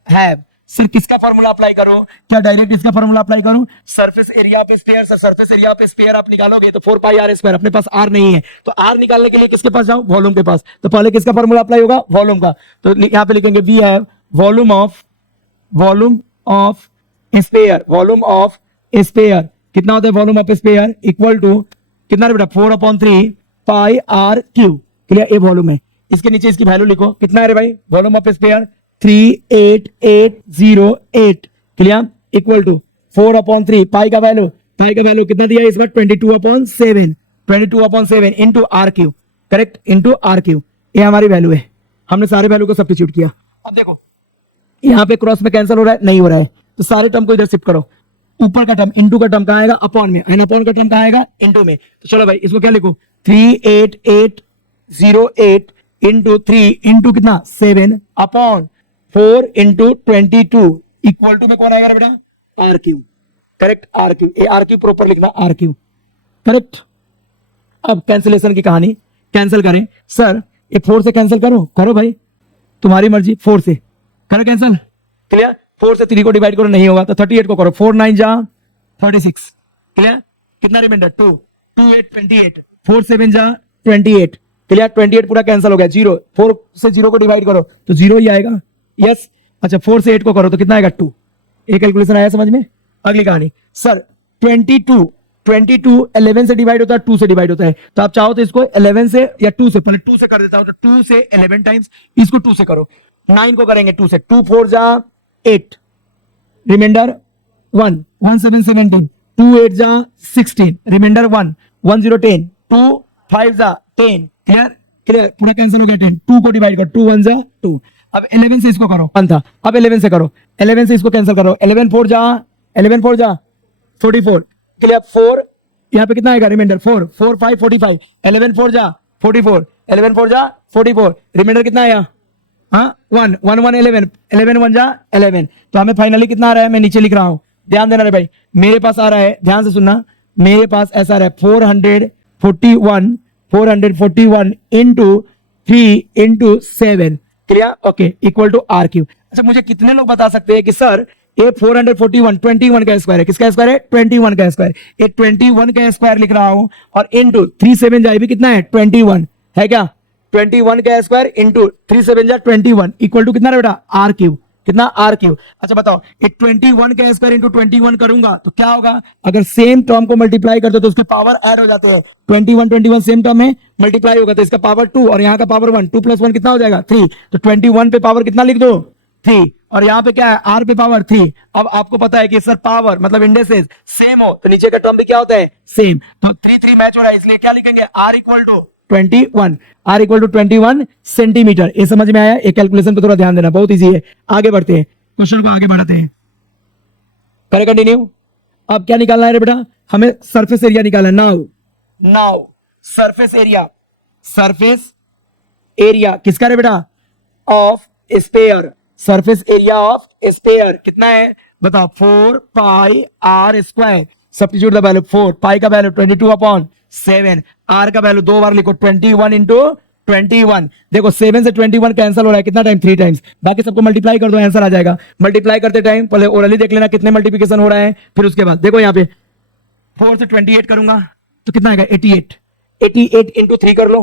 हैव सिर्फ किसका फॉर्मूला अप्लाई करो, क्या डायरेक्ट इसका फॉर्मूला अप्लाई करूं, surface area of sphere. Sir surface area of sphere आप निकालोगे तो 4 पाई आर स्क्वायर, अपने पास आर नहीं है तो आर निकालने के लिए किसके पास जाऊं, वॉल्यूम के पास। तो पहले किसका फॉर्मूला अप्लाई होगा, वॉल्यूम का। तो यहां पे लिखेंगे we have volume of sphere कितना होता है, volume of sphere equal to कितना बेटा 4/3 पाई आर क्यूब, क्लियर। ये वॉल्यूम है, इसके नीचे इसकी वैल्यू लिखो, कितना है रे भाई, volume of sphere 38,808 clear, equal to 4/3 pi का वैल्यू कितना दिया इस बार 22/7 into r cube, correct, into r cube. ये हमारी वैल्यू है, हमने सारे वैल्यू को सब्स्टिट्यूट किया। अब देखो यहाँ पे क्रॉस में कैंसिल हो रहा है, नहीं हो रहा है, तो सारे टर्म को इधर शिफ्ट करो। ऊपर का टर्म इंटू का टर्म कहाँ आएगा, अपॉन में, एंड अपॉन का टर्म कहाँ आएगा, इंटू में। तो चलो भाई इसको क्या लिखो, 38,808 इंटू 3 इंटू कितना 7 अपॉन 4 इंटू 22 इक्वल टू में कौन आएगा बेटा, r cube, correct, r cube. A r cube proper लिखना, आर क्यू, करेक्ट। अब कैंसिलेशन की कहानी, कैंसिल करें सर, ये 4 से कैंसिल करो भाई, तुम्हारी मर्जी, 4 से करो कैंसिल, क्लियर। 4 से 3 को डिवाइड करो, नहीं होगा तो 38 को करो, 4 9 जा 36, क्लियर। कितना रिमाइंडर 2 8 28, 4 7 जा 28, क्लियर। 28 पूरा कैंसिल हो गया, 0 4 से 0 को डिवाइड करो तो 0 ही आएगा, यस। अच्छा 4 से 8 को करो तो कितना आएगा 2, एक कैलकुलेशन आया समझ में। अगली कहानी सर 22 11 से डिवाइड होता है, 2 से डिवाइड होता है, तो आप चाहो तो इसको 11 से या 2 से, पहले 2 से कर देता हूं, तो 2 से 11 टाइम्स, इसको 2 से करो। 9 को करेंगे 2 से, 2 4 जा 8, रिमाइंडर 1 1 7 17, 2 8 जा 16, रिमाइंडर 1 1 0 10, 2 5 जा 10, क्लियर, पूरा कैंसिल हो गया 10, 2 को डिवाइड करो, 2 1 जा 2। अब 11 से इसको करो, 1 था, अब 11 से करो, 11 से इसको कैंसिल करो, 11 4 जा 44, क्लियर। 4 यहाँ पे कितना आएगा, रिमाइंडर 4 4 5 45, 11 4 जा 44, 11 4 जा 44, रिमाइंडर कितना आया, हाँ 1 1 1 11 11 1 जा 11। तो हमें फाइनली कितना आ रहा है, मैं नीचे लिख रहा हूं, ध्यान देना रे भाई, मेरे पास आ रहा है, ध्यान से सुनना, मेरे पास ऐसा रहा है 441 into 3 into 7, clear, okay, equal to r cube. अच्छा मुझे कितने लोग बता सकते हैं कि सर ये 441 21 का स्क्वायर है, किसका स्क्वायर है, 21 का स्क्वायर, ये 21 का स्क्वायर लिख रहा हूं, और इंटू 3 7 जाए भी कितना है 21 है क्या, 21 का स्क्वायर इंटू 3 7 जा 21 इक्वल टू कितना है बेटा, आर क्यूब, कितना आर क्यूब। अच्छा बताओ, ये 21 का स्क्वायर इंटू 21 करूंगा तो क्या होगा, अगर सेम टर्म को मल्टीप्लाई करते तो उसके पावर ऐड हो जाते हैं, 21 सेम टर्म में मल्टीप्लाई होगा तो इसका पावर 2 और यहाँ का पावर 1, 2 + 1 कितना हो जाएगा 3, तो 21 पे पावर कितना लिख दो 3, और यहाँ पे क्या है आर पे पावर 3। अब आपको पता है कि सर पावर मतलब इंडेसेस सेम हो तो नीचे का टर्म भी क्या होता है, सेम, तो 3 3 मैच हो रहा है, इसलिए क्या लिखेंगे, आर इक्वल टू 21 सेंटीमीटर। ये समझ में आया, एक कैलकुलेशन पे थोड़ा ध्यान देना, बहुत इजी है। आगे बढ़ते हैं, क्वेश्चन को आगे बढ़ाते हैं, करें कंटिन्यू। अब क्या निकालना है रे बेटा, हमें सरफेस एरिया निकालना है। Now surface area surface area किसका रे बेटा, of sphere, surface area of sphere कितना है बताओ, 4 pi are square, substitute the value, 4 pi का वैल्यू 22/7, आर का वैल्यू दो बार लिखो 21 इंटू 21, देखो 7 से 21 कैंसिल हो रहा है कितना टाइम, 3 टाइम्स, बाकी सबको मल्टीप्लाई कर दो आंसर आ जाएगा। मल्टीप्लाई करते टाइम पहले ओरली देख लेना कितने मल्टीप्लिकेशन हो रहा है, फिर उसके बाद देखो यहाँ पे 4 से 28 करूंगा तो कितना आएगा 88, 88 इंटू 3 कर लो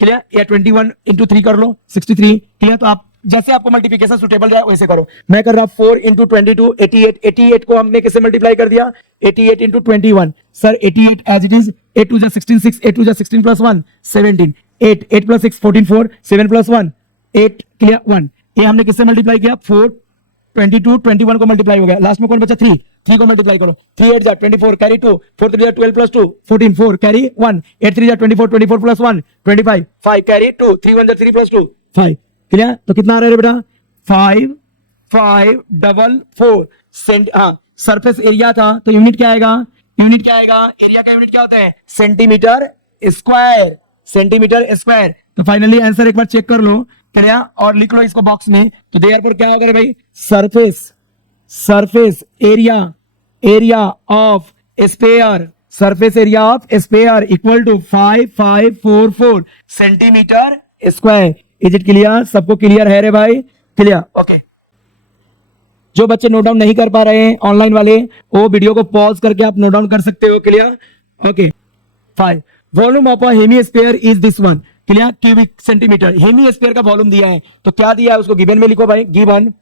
क्लियर, या 21 इंटू 3 कर लो 63 क्लियर। तो आप जैसे आपको मल्टीप्लिकेशन सुटेबल रहा वैसे करो, मैं कर रहा हूं 4 इंटू 22 88, 88 को हमने किससे मल्टीप्लाई कर दिया 88 इंटू 21, सर 88 एज इट इज, 8 2 जा 16, 6 8 2 जा 16 प्लस 1 17, 8 8 प्लस 6 14 4 7 प्लस 1 8 क्लियर 1, ये हमने किससे मल्टीप्लाई किया 4 22 21 को मल्टीप्लाई हो गया, लास्ट में कौन बचा 3, 3 को मल्टीप्लाई करो, 3 8 जा 24 कैरी 2, 4 3 जा 12 प्लस 2 14 4 कैरी 1, 8 3 जा 24 24 प्लस 1 25 5 कैरी 2, 3 1 जा 3 प्लस 2 5 क्लियर। तो कितना आ रहा है बेटा 5 5 डबल 4 सेंट, हाँ सरफेस एरिया था तो यूनिट क्या आएगा, यूनिट क्या आएगा, एरिया का यूनिट क्या होता है सेंटीमीटर स्क्वायर, सेंटीमीटर स्क्वायर। तो फाइनली आंसर एक बार चेक कर लो क्लियर और लिख लो इसको बॉक्स में, तो देयर पर क्या होगा भाई surface, surface area, area of sphere, surface area of sphere equal to 5544 centimetre square. Is it clear, सबको क्लियर है रे भाई, क्लियर ओके। जो बच्चे नोट डाउन नहीं कर पा रहे हैं ऑनलाइन वाले, वो वीडियो को पॉज करके आप नोट डाउन कर सकते हो, clear okay. 5 volume of a hemisphere is this one, clear cubic centimetre, hemisphere का वॉल्यूम दिया है तो क्या दिया है उसको गिवन में लिखो भाई, गिवन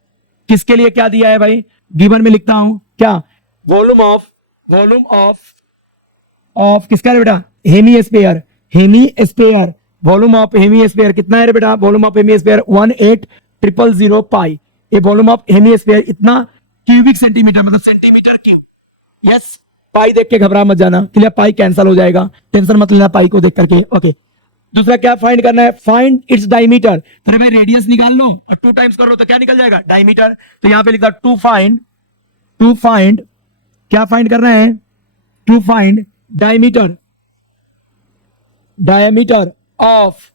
किसके लिए क्या दिया है भाई, गिवन में लिखता हूं क्या, वॉल्यूम ऑफ किसका है बेटा hemisphere, hemisphere volume of hemisphere कितना है रे बेटा, वॉल्यूम ऑफ हेमीस्फीयर 18000 पाई, ये वॉल्यूम ऑफ हेमीस्फीयर इतना क्यूबिक सेंटीमीटर मतलब सेंटीमीटर क्यूब, यस पाई देख के घबरा मत जाना क्लियर, पाई कैंसिल हो जाएगा, टेंशन मत लेना पाई को देख करके ओके। दूसरा क्या फाइंड करना है, फाइंड इट्स डायमीटर, तो भाई रेडियस निकाल लो और 2 टाइम्स कर लो तो क्या निकल जाएगा डायमीटर, तो यहां पे लिखा टू फाइंड क्या फाइंड करना है, to find diameter, diameter of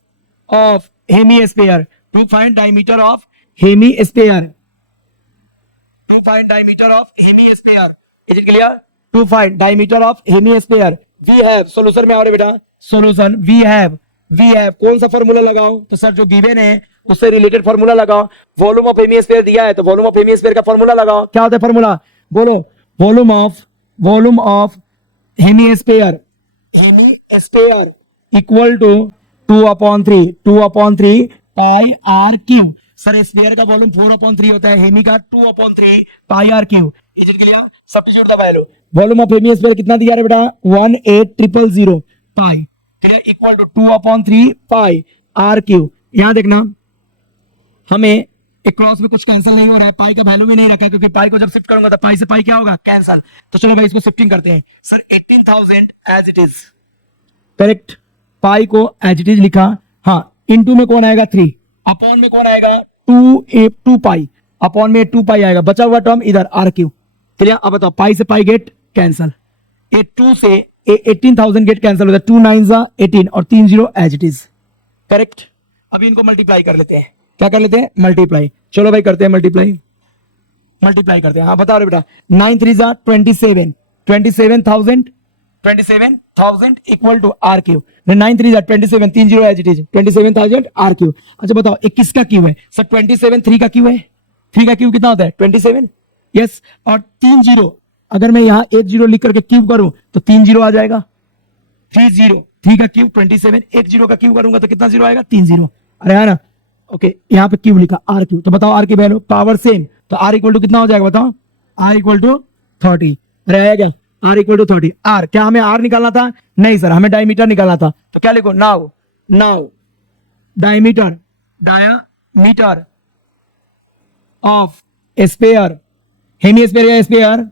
hemisphere, to find diameter of hemisphere, to find diameter of hemisphere, is it clear, to find diameter of hemisphere we have, solution में आ रहे बेटा सॉल्यूशन वी हैव कौन सा फॉर्मूला लगाओ, तो सर जो गिवन है उससे रिलेटेड फॉर्मूला लगाओ, वॉल्यूम ऑफ हेमीस्फीयर दिया है तो वॉल्यूम ऑफ हेमीस्फीयर का फॉर्मूला लगाओ, क्या होता है फॉर्मूला बोलो, volume of hemisphere equal to 2/3 pi are cube, sir sphere का वॉल्यूम 4/3 होता है, हेमी का 2/3 pi are cube, is it clear, substitute the value, volume of hemisphere कितना दिया है बेटा 18000 pi clear equal to 2/3 pi are cube. यहां देखना हमें एक क्रॉस में कुछ कैंसिल नहीं हो रहा है, पाई का वैल्यू भी नहीं रखा क्योंकि पाई को जब शिफ्ट करूंगा तो पाई से पाई क्या होगा कैंसिल, तो चलो भाई इसको शिफ्टिंग करते हैं, sir 18000 as it is correct, pi को एज इट इज लिखा, हाँ इनटू में कौन आएगा 3, अपॉन में कौन आएगा 2 पाई, अपॉन में 2 पाई आएगा, बचा हुआ टर्म इधर आर क्यू क्लियर। अब बताओ पाई से पाई गेट कैंसिल, 2 से 18000 गेट कैंसिल होता है, 2 9 18 और 3 0 एज इट इज करेक्ट। अभी इनको मल्टीप्लाई कर लेते हैं, क्या कर लेते हैं मल्टीप्लाई, चलो भाई करते हैं मल्टीप्लाई करते हैं, हाँ बता रहे बेटा 9 3 27,000 equal to r cube, 9 3 27 3 0 as it is 27,000 r cube. अच्छा बताओ एक किसका क्यू है, सर 27 3 का क्यू है, 3 का क्यू कितना होता है 27 यस, और 3 0 अगर मैं यहाँ 1 0 लिख करके क्यूब करूं तो 3 0 आ जाएगा, 3 0 3 का क्यूब 27, 1 0 का क्यूब करूंगा तो कितना 0 आएगा 3 0, अरे है ना ओके। यहाँ पे क्यूब लिखा आर क्यू, तो बताओ आर की वैल्यू पावर सेम, तो आर इक्वल टू कितना हो जाएगा बताओ, आर इक्वल टू 30 रहेगा, आर इक्वल टू 30, आर क्या हमें आर निकालना था, नहीं सर हमें डायमीटर निकालना था, तो क्या लिखो now diameter of sphere, hemisphere या sphere,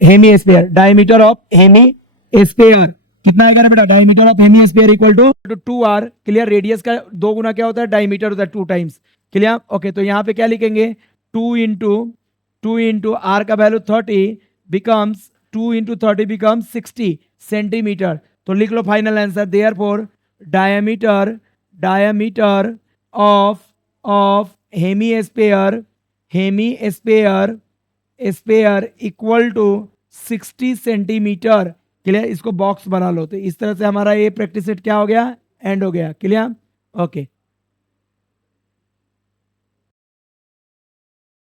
hemisphere diameter of hemisphere कितना आएगा बेटा, diameter of hemisphere equal to 2r clear, radius का 2 गुना क्या होता है डायमीटर होता है 2 टाइम्स क्लियर ओके। तो यहाँ पे क्या लिखेंगे 2 इंटू आर का value 30 becomes 2 into 30 becomes 60 centimetre, तो लिख लो final answer, therefore diameter of hemi equal to 60 centimetre. Clear, इसको बॉक्स बना लो। तो इस तरह से हमारा ये प्रैक्टिस सेट क्या हो गया, एंड हो गया। Clear, okay.